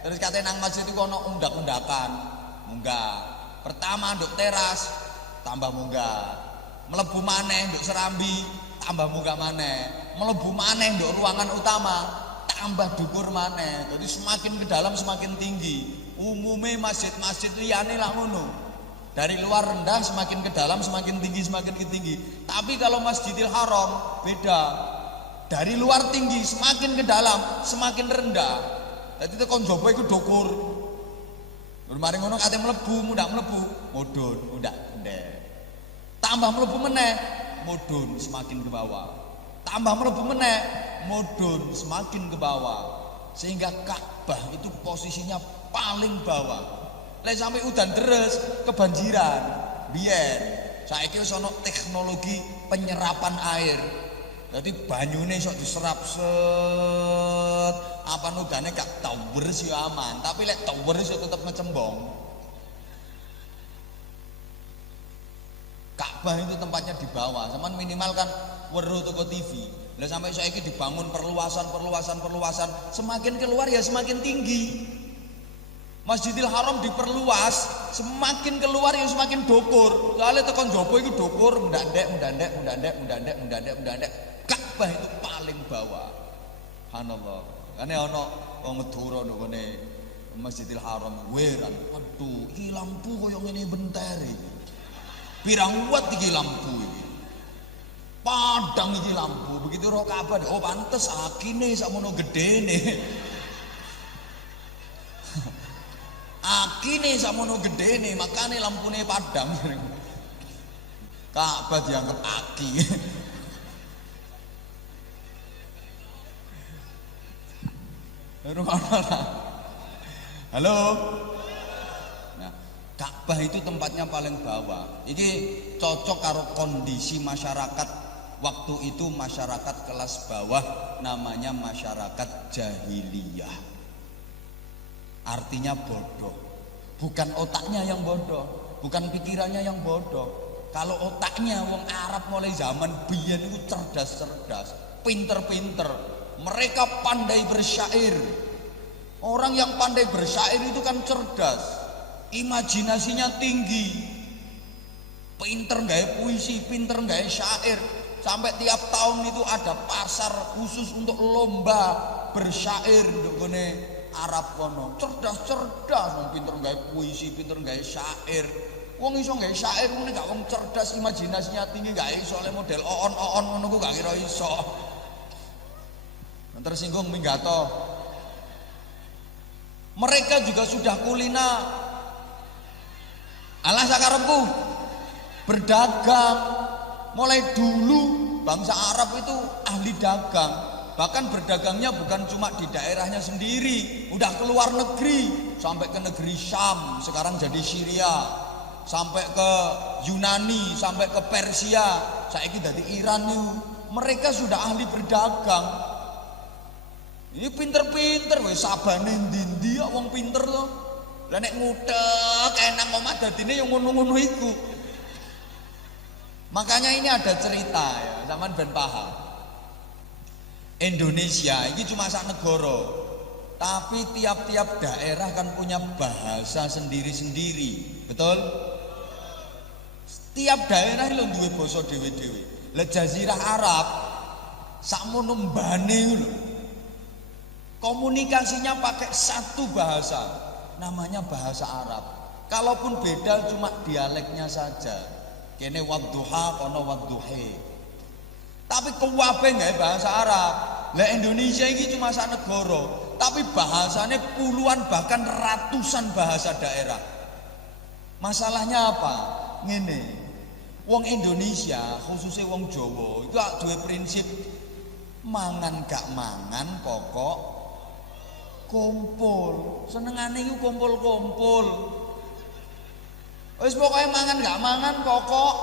Terus kate nang masjid itu ono undak-undakan, munggah. Pertama nduk teras, tambah munggah. Melebu maneh nduk serambi, tambah munggah maneh. Melebu maneh nduk ruangan utama, tambah dukur maneh. Jadi semakin ke dalam semakin tinggi. Umumnya masjid-masjid liyane lah ngono. Dari luar rendah semakin ke dalam semakin tinggi semakin tinggi. Tapi kalau Masjidil Haram beda. Dari luar tinggi semakin ke dalam semakin rendah. Jadi tekan jaba iku dukur. Mari ngono kate mlebu, mundak mlebu, mudhun, mundak ndek. Tambah mlebu meneh, mudhun semakin ke bawah. Tambah mlebu meneh, mudhun semakin ke bawah. Sehingga Ka'bah itu posisinya paling bawah. Lek sampai udan deres kebanjiran. Biyen saiki wis ana teknologi penyerapan air. Jadi banyune iso diserap set. Apa udane gak tower sih aman, tapi lek tower iso tetep ngecembong. Ka'bah itu tempatnya di bawah. Saman minimal kan weruh toko TV. Lah sampai saiki dibangun perluasan, semakin keluar ya semakin tinggi. Masjidil Haram diperluas, semakin keluar ya semakin dukur. Soalnya tekan jaba iku dukur, mundandek. Ka'bah itu paling bawah. Subhanallah. Kane ana wong Madura ngene Masjidil Haram weran. Waduh, iki lampu koyo ngene benteri. Pirang watt iki lampu iki. Padang iki lampu, begitu roh Ka'bah, oh pantes akine sakmono gedene. Akine sakmono gedene, makane lampune padang. Ka'bah dianggap aki. Halo. Nah, Ka'bah itu tempatnya paling bawah. Ini cocok karo kondisi masyarakat waktu itu, masyarakat kelas bawah, namanya masyarakat jahiliyah. Artinya bodoh. Bukan otaknya yang bodoh, bukan pikirannya yang bodoh. Kalau otaknya wong Arab mulai zaman biyen itu cerdas-cerdas, pinter-pinter. Mereka pandai bersyair. Orang yang pandai bersyair itu kan cerdas, imajinasinya tinggi, pinter gawe puisi, pinter gawe syair. Sampai tiap tahun itu ada pasar khusus untuk lomba bersyair ndukune Arab kono. Cerdas-cerdas, wong pinter gawe puisi, pinter gawe syair. Wong iso gawe syair ngene gak wong cerdas, imajinasinya tinggi, gak iso le model oon-oon ngono ku gak kira iso. Tersinggung minggato. Mereka juga sudah kulina. Alah sakarepku berdagang. Mulai dulu bangsa Arab itu ahli dagang. Bahkan berdagangnya bukan cuma di daerahnya sendiri, udah keluar negeri, sampai ke negeri Syam, sekarang jadi Syria, sampai ke Yunani, sampai ke Persia, saiki dari Iran nih. Mereka sudah ahli berdagang. Ini pinter-pinter, wes sabane ndi-ndi wong pinter loh. Lah nek ngudek enang omah dadine yang ngono-ngono iku. Makanya ini ada cerita ya, zaman ben paham. Indonesia ini cuma sak negara, tapi tiap-tiap daerah kan punya bahasa sendiri-sendiri, betul? Tiap daerah itu duwe basa dhewe-dhewe. Lah Jazirah Arab sakmono mbane lho. Komunikasinya pakai satu bahasa, namanya bahasa Arab. Kalaupun beda cuma dialeknya saja. Kene wadduha, kono wadduhe. Tapi kuwabe nggak bahasa Arab. Lah Indonesia ini cuma sak negara, tapi bahasanya puluhan bahkan ratusan bahasa daerah. Masalahnya apa? Ngene. Wong Indonesia, khususnya wong Jawa, itu duwe prinsip mangan gak mangan pokok kumpul. Senengane iku kumpul-kumpul. Wis pokoke mangan gak mangan pokok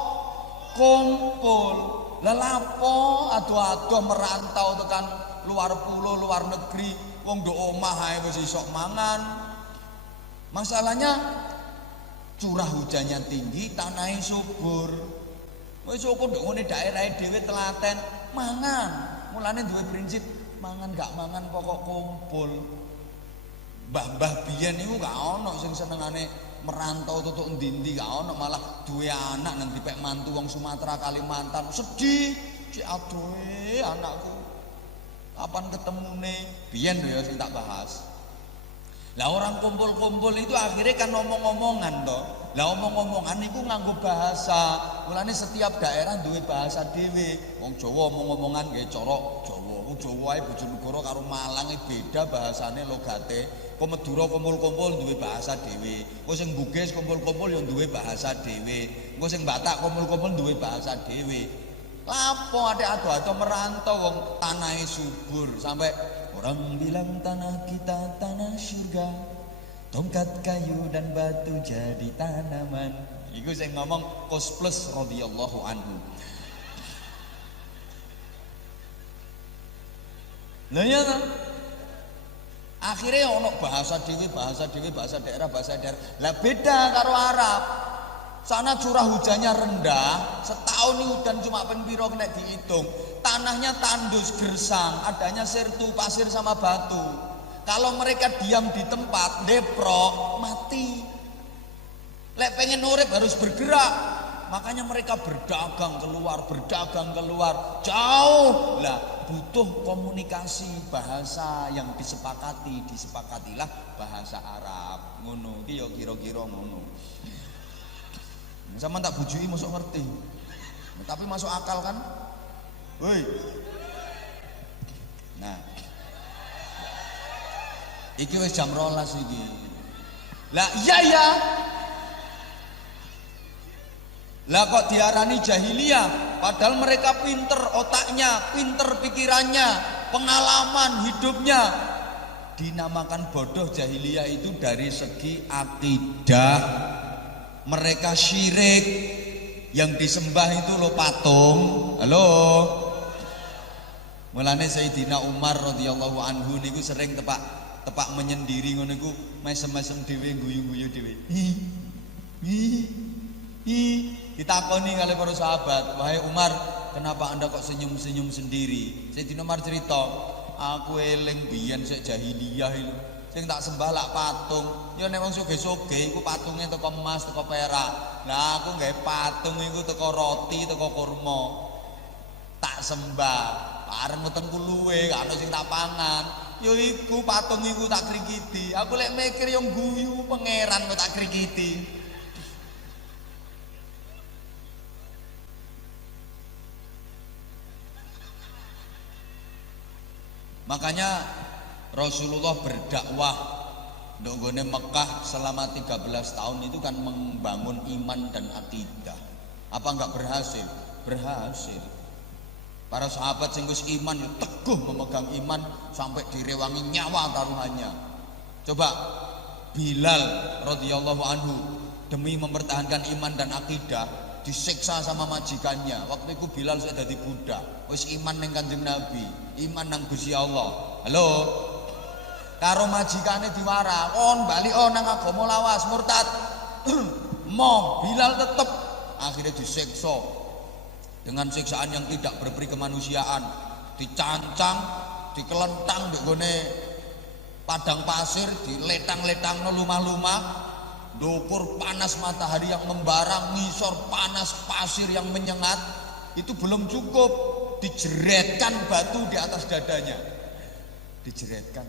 kumpul. Lah lapo adoh-adoh merantau tekan luar pulau, luar negeri, wong nduk omah ae wis iso mangan. Masalahnya curah hujannya tinggi, tanahnya subur. Wis kok nduk ngene daerah dhewe telaten mangan. Mulane duwe prinsip mangan gak mangan pokok kumpul. Mbah-mbah biyen niku gak ono sing senengane merantau tutuk endi-endi, gak ono, malah duwe anak nang dipek mantu wong Sumatera Kalimantan. Sedih, cek adoe anakku. Kapan ketemune? Biyen ya sing tak bahas. Lah orang kumpul-kumpul itu akhirnya kan ngomong-ngomongan toh. Lah omong-omongan itu nganggo bahasa. Mulane setiap daerah duwe bahasa dhewe. Wong Jawa omong-omongan nggih cara Jawa. Wong Jawa ae Bojonegoro karo Malang beda bahasane logate. Kok Madura kumpul-kumpul duwe bahasa dhewe. Kok sing Bugis kumpul-kumpul ya duwe bahasa dhewe. Kok sing Batak kumpul-kumpul duwe bahasa dhewe. Lapo ado-ado merantau wong tanahe subur sampai orang bilang tanah kita tanah surga, tongkat kayu dan batu jadi tanaman. Iku sing ngomong Qus Plus radhiyallahu anhu. Lah ya ta? Akhirnya ono bahasa dhewe, bahasa daerah. Lah beda karo Arab. Sana curah hujannya rendah, setahun ini hujan cuma ping pira kena dihitung. Tanahnya tandus gersang, adanya sertu, pasir sama batu. Kalau mereka diam di tempat, deprok, mati. Lek pengen urip harus bergerak. Makanya mereka berdagang keluar, jauh. Lah butuh komunikasi bahasa yang disepakatilah bahasa Arab. Ngono iki ya kira-kira ngono. Sama tak bujui masuk ngerti. Tapi masuk akal kan? Woi. Nah. Iki wis jam 12 iki. Lah iya ya. Lah kok diarani jahiliyah? Padahal mereka pinter otaknya, pinter pikirannya, pengalaman hidupnya. Dinamakan bodoh jahiliyah itu dari segi akidah. Mereka syirik. Yang disembah itu lo patung. Halo. Mulane Sayyidina Umar radhiyallahu anhu niku sering tepak menyendiri ngono niku mesem-mesem dhewe guyu-guyu dhewe. Ditakoni kali para sahabat, "Wahai Umar, kenapa Anda kok senyum-senyum sendiri?" Sayyidina Umar cerita, "Aku eling biyen sik jahiliyah itu. Sing tak sembah lak patung. Ya nek wong sugih-sugih iku patunge teko emas, teko perak. Lah aku gawe patung iku teko roti, teko kurma. Tak sembah. Bareng wetengku luwe, gak ono sing tak pangan. Ya iku patung iku tak krikiti. Aku lek mikir yang guyu pangeran kok tak krikiti." Makanya Rasulullah berdakwah nggone Mekah selama 13 tahun itu kan membangun iman dan akidah. Apa enggak berhasil? Berhasil. Para sahabat sing wis iman teguh memegang iman sampai direwangi nyawa taruhannya. Coba Bilal radhiyallahu anhu demi mempertahankan iman dan akidah disiksa sama majikannya. Waktu itu Bilal sudah jadi budak. Wis iman ning Kanjeng Nabi, iman nang Gusti Allah. Halo. Karo majikane diwara, "On bali nang agama lawas murtad." Mo Bilal tetep akhirnya disiksa dengan siksaan yang tidak berperi kemanusiaan, dicancang, dikelentang di gone padang pasir, diletang-letangno lumah-lumah, dukur panas matahari yang membara, ngisor panas pasir yang menyengat. Itu belum cukup, dijeretkan batu di atas dadanya, dijeretkan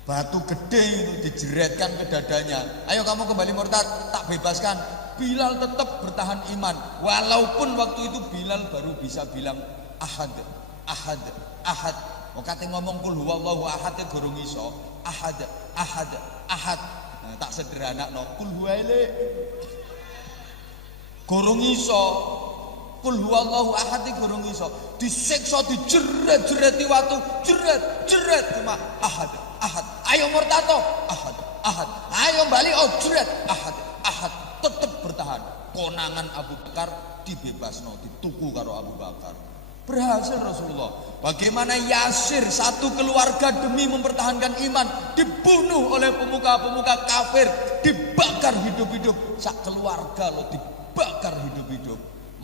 batu gede itu dijeretkan ke dadanya. "Ayo kamu kembali murtad, tak bebaskan." Bilal tetap bertahan iman. Walaupun waktu itu Bilal baru bisa bilang ahad, ahad, ahad. Kok kate ngomong kul huwallahu ahad e gorong iso. Ahad, ahad, ahad. Nah, tak sederhanakno kul huwaile. Gorong iso. Kul huwallahu ahad e gorong iso. Disiksa, dijeret-jereti watu, jeret cuma ahad, ahad. "Ayo murtado." Ahad, ahad. "Ayo bali." Oh jeret, ahad, ahad. Tetap bertahan. Konangan Abu Bakar dibebasno, dituku karo Abu Bakar. Berhasil Rasulullah. Bagaimana Yasir, satu keluarga demi mempertahankan iman, dibunuh oleh pemuka-pemuka kafir, dibakar hidup-hidup. Sak keluarga lo dibakar hidup-hidup.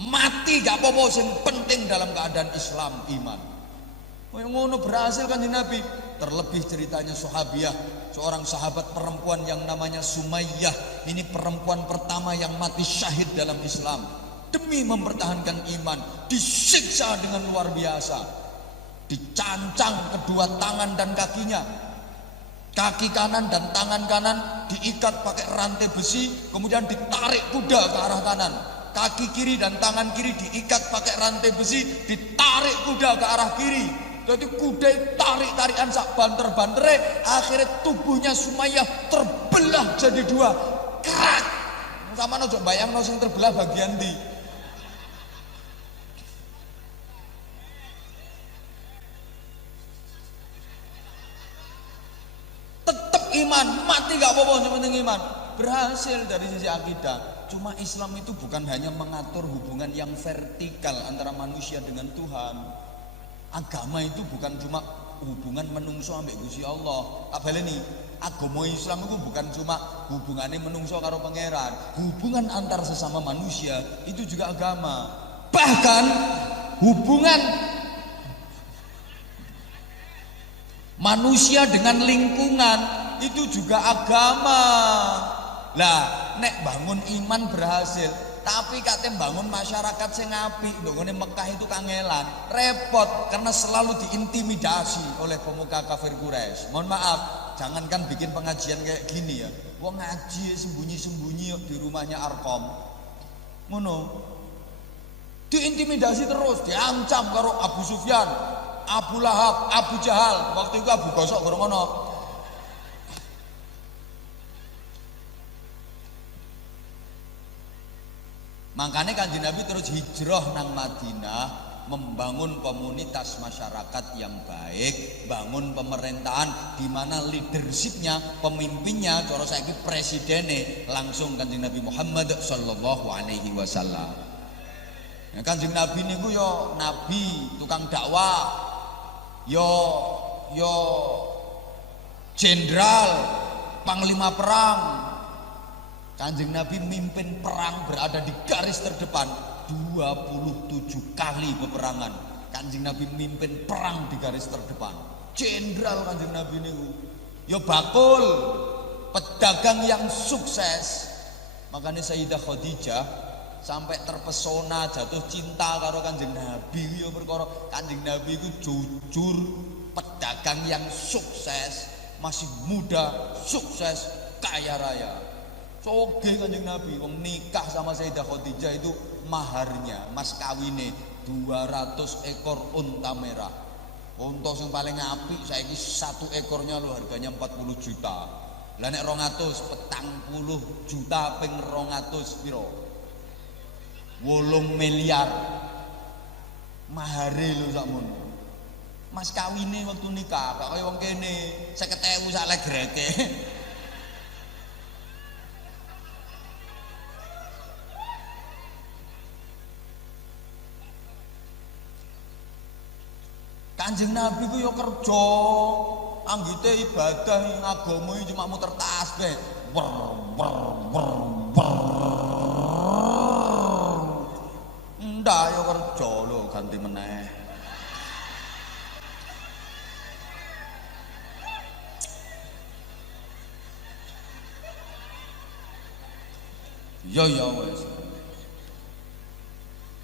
Mati gak apa-apa, yang penting dalam keadaan Islam iman. Yang ngono berhasil kan Nabi. Terlebih ceritanya Sahabiyah, seorang sahabat perempuan yang namanya Sumayyah. Ini perempuan pertama yang mati syahid dalam Islam demi mempertahankan iman. Disiksa dengan luar biasa, dicancang kedua tangan dan kakinya. Kaki kanan dan tangan kanan diikat pakai rantai besi, kemudian ditarik kuda ke arah kanan. Kaki kiri dan tangan kiri diikat pakai rantai besi, ditarik kuda ke arah kiri. Jadi kuda tarik-tarikan sak banter-bantere, akhirnya tubuhnya Sumayyah terbelah jadi dua. Krak. Sama nojo bayangno sing terbelah bagian di. Tetap iman, mati gak apa-apa, yang penting iman. Berhasil dari sisi akidah. Cuma Islam itu bukan hanya mengatur hubungan yang vertikal antara manusia dengan Tuhan. Agama itu bukan cuma hubungan menungso ambek Gusti Allah. Tak baleni, agama Islam itu bukan cuma hubungannya menungso karo pangeran. Hubungan antar sesama manusia itu juga agama. Bahkan hubungan manusia dengan lingkungan itu juga agama. Lah, nek bangun iman berhasil, tapi katanya bangun masyarakat sing apik, ndongone Mekah itu kangelan, repot karena selalu diintimidasi oleh pemuka kafir Quraisy. Mohon maaf, jangankan bikin pengajian kayak gini ya. Wong ngaji sembunyi-sembunyi di rumahnya Arkom. Ngono. Diintimidasi terus, diancam karo Abu Sufyan, Abu Lahab, Abu Jahal. Waktu itu Abu Gosok gorong ono. Makanya Kanjeng Nabi terus hijrah nang Madinah, membangun komunitas masyarakat yang baik, bangun pemerintahan di mana leadershipnya, pemimpinnya, cara saiki presidene langsung Kanjeng Nabi Muhammad sallallahu alaihi wasallam. Nah, Kanjeng Nabi niku yo nabi, tukang dakwah, yo jenderal, panglima perang. Kanjeng Nabi mimpin perang, berada di garis terdepan 27 kali peperangan. Kanjeng Nabi mimpin perang di garis terdepan. Jenderal Kanjeng Nabi niku. Ya bakul, pedagang yang sukses. Makanya Sayyidah Khadijah sampai terpesona, jatuh cinta karo Kanjeng Nabi. Ya perkara Kanjeng Nabi itu jujur, pedagang yang sukses, masih muda, sukses, kaya raya. Soge Kanjeng Nabi, wong nikah sama Sayyidah Khadijah itu maharnya, mas kawine 200 ekor unta merah. Unta yang paling apik saiki satu ekornya lo harganya 40 juta. Lah nek 200 petang 10 juta ping 200 piro? 8 miliar. Mahare lho sakmono. Mas kawine waktu nikah kok kaya wong kene 50.000 sak legrete. Kanjeng Nabi ku yo kerja, anggite ibadah agama cuma muter tasbih. Ndak yo kerja lho ganti meneh. Yo wes.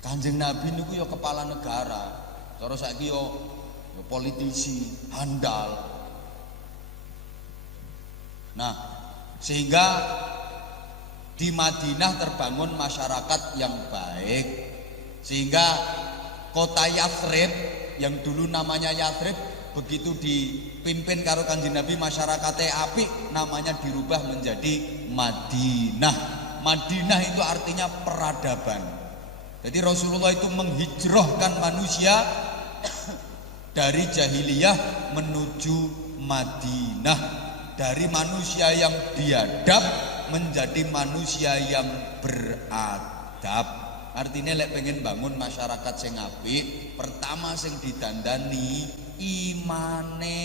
Kanjeng Nabi niku yo kepala negara. Cara saiki yo politisi handal. Nah, sehingga di Madinah terbangun masyarakat yang baik, sehingga kota Yathrib yang dulu namanya Yathrib begitu dipimpin karo Kanjeng Nabi masyarakatnya apik, namanya dirubah menjadi Madinah. Madinah itu artinya peradaban. Jadi Rasulullah itu menghijrahkan manusia dari jahiliyah menuju Madinah, dari manusia yang biadab menjadi manusia yang beradab. Artinya lek pengen bangun masyarakat sing apik, pertama sing didandani imane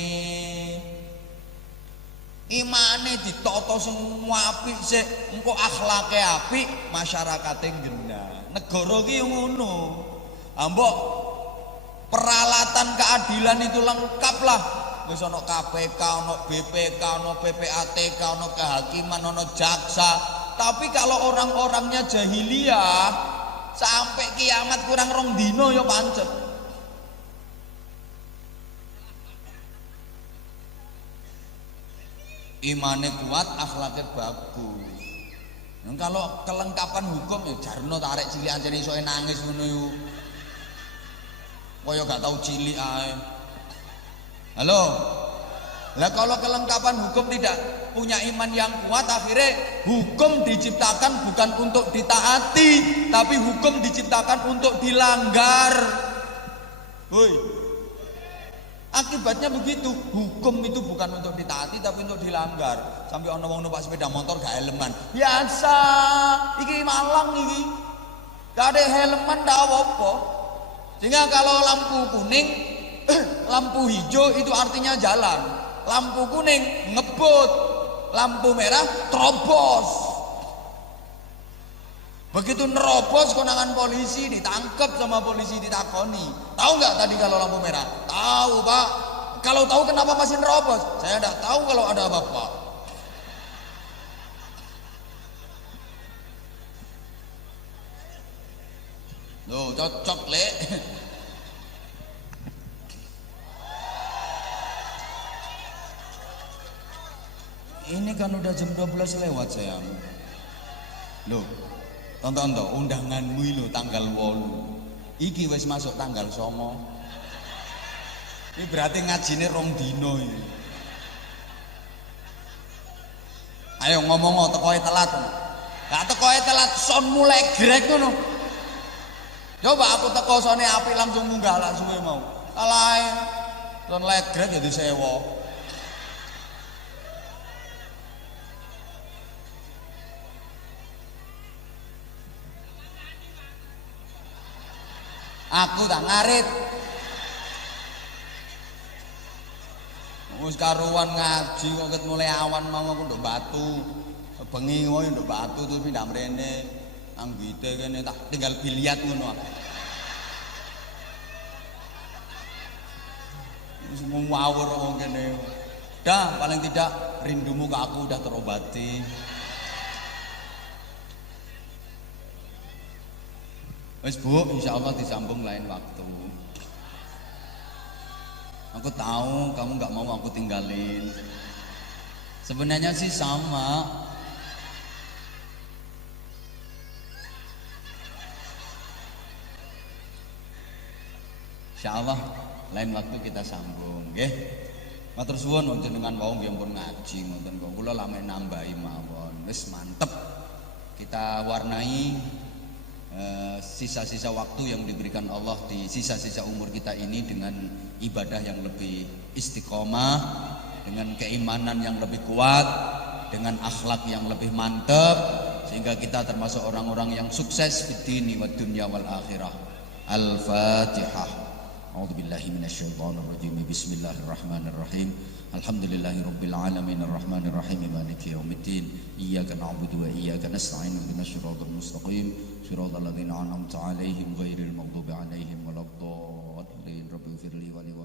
ditata sing apik sik, engko akhlake apik, masyarakate genah. Negara ki yo ngono. Ambok peralatan keadilan itu lengkap lah. Wis ana KPK, ana BPK, ana PPATK, ana kehakiman, ana jaksa. Tapi kalau orang-orangnya jahiliyah, sampai kiamat kurang 2 dino ya pancet. Imane kuat, akhlaknya bagus. Kalau kelengkapan hukum ya jarno tarik cilik ancene iso nangis ngono yo. Kaya gak tahu cilik ae. Halo. Lah kalau kelengkapan hukum tidak punya iman yang kuat, akhirnya hukum diciptakan bukan untuk ditaati, tapi hukum diciptakan untuk dilanggar. Woi. Akibatnya begitu, hukum itu bukan untuk ditaati tapi untuk dilanggar. Sampai ana wong numpak sepeda motor gak helman. Biasa, iki Malang iki. Gak ada helman ndak apa-apa. Sehingga kalau lampu kuning, lampu hijau itu artinya jalan. Lampu kuning ngebut, lampu merah terobos. Begitu nerobos konangan polisi, ditangkap sama polisi, ditakoni. Tahu nggak tadi kalau lampu merah? Tahu Pak. Kalau tahu kenapa masih nerobos? Saya nggak tahu kalau ada apa-apa. Loh cocok le. Ini kan udah jam 12 lewat sayang. Loh, tonton toh undanganmu lho tanggal 8. Iki wis masuk tanggal 9. Ini berarti ngajine 2 dino ini. Ayo ngomong tekoe telat. Gak teko telat son mulai grek ngono. Coba aku teko sone api langsung munggah lak suwe mau. Alae son legrek ya disewa. Aku tak ngarit. Wis karuan ngaji kok ket mulai awan mau aku nduk batu. Bengi wae nduk batu terus pindah mrene. Nang bite kene tak tinggal biliat ngono. Wis ngawur wong kene. Dah paling tidak rindumu ke aku udah terobati. Wis Bu, insyaallah disambung lain waktu. Aku tahu kamu nggak mau aku tinggalin. Sebenarnya sih sama. Insyaallah lain waktu kita sambung, nggih. Matur suwun wonten dengan wau nggih pun ngaji ngoten kok kula lame nambahi mawon. Wis mantep. Kita warnai sisa-sisa waktu yang diberikan Allah di sisa-sisa umur kita ini dengan ibadah yang lebih istiqomah, dengan keimanan yang lebih kuat, dengan akhlak yang lebih mantap, sehingga kita termasuk orang-orang yang sukses di dini wa dunya wal akhirah. Al-Fatihah. A'udzubillahi minasyaitonir rajim. Bismillahirrahmanirrahim. Alhamdulillahirabbil alamin arrahmanir rahim maliki yaumiddin. Iyyaka na'budu wa iyyaka nasta'in ihdinas siratal mustaqim siratal ladzina an'amta 'alaihim ghairil maghdubi 'alaihim waladdallin. Rabbighfirli wa li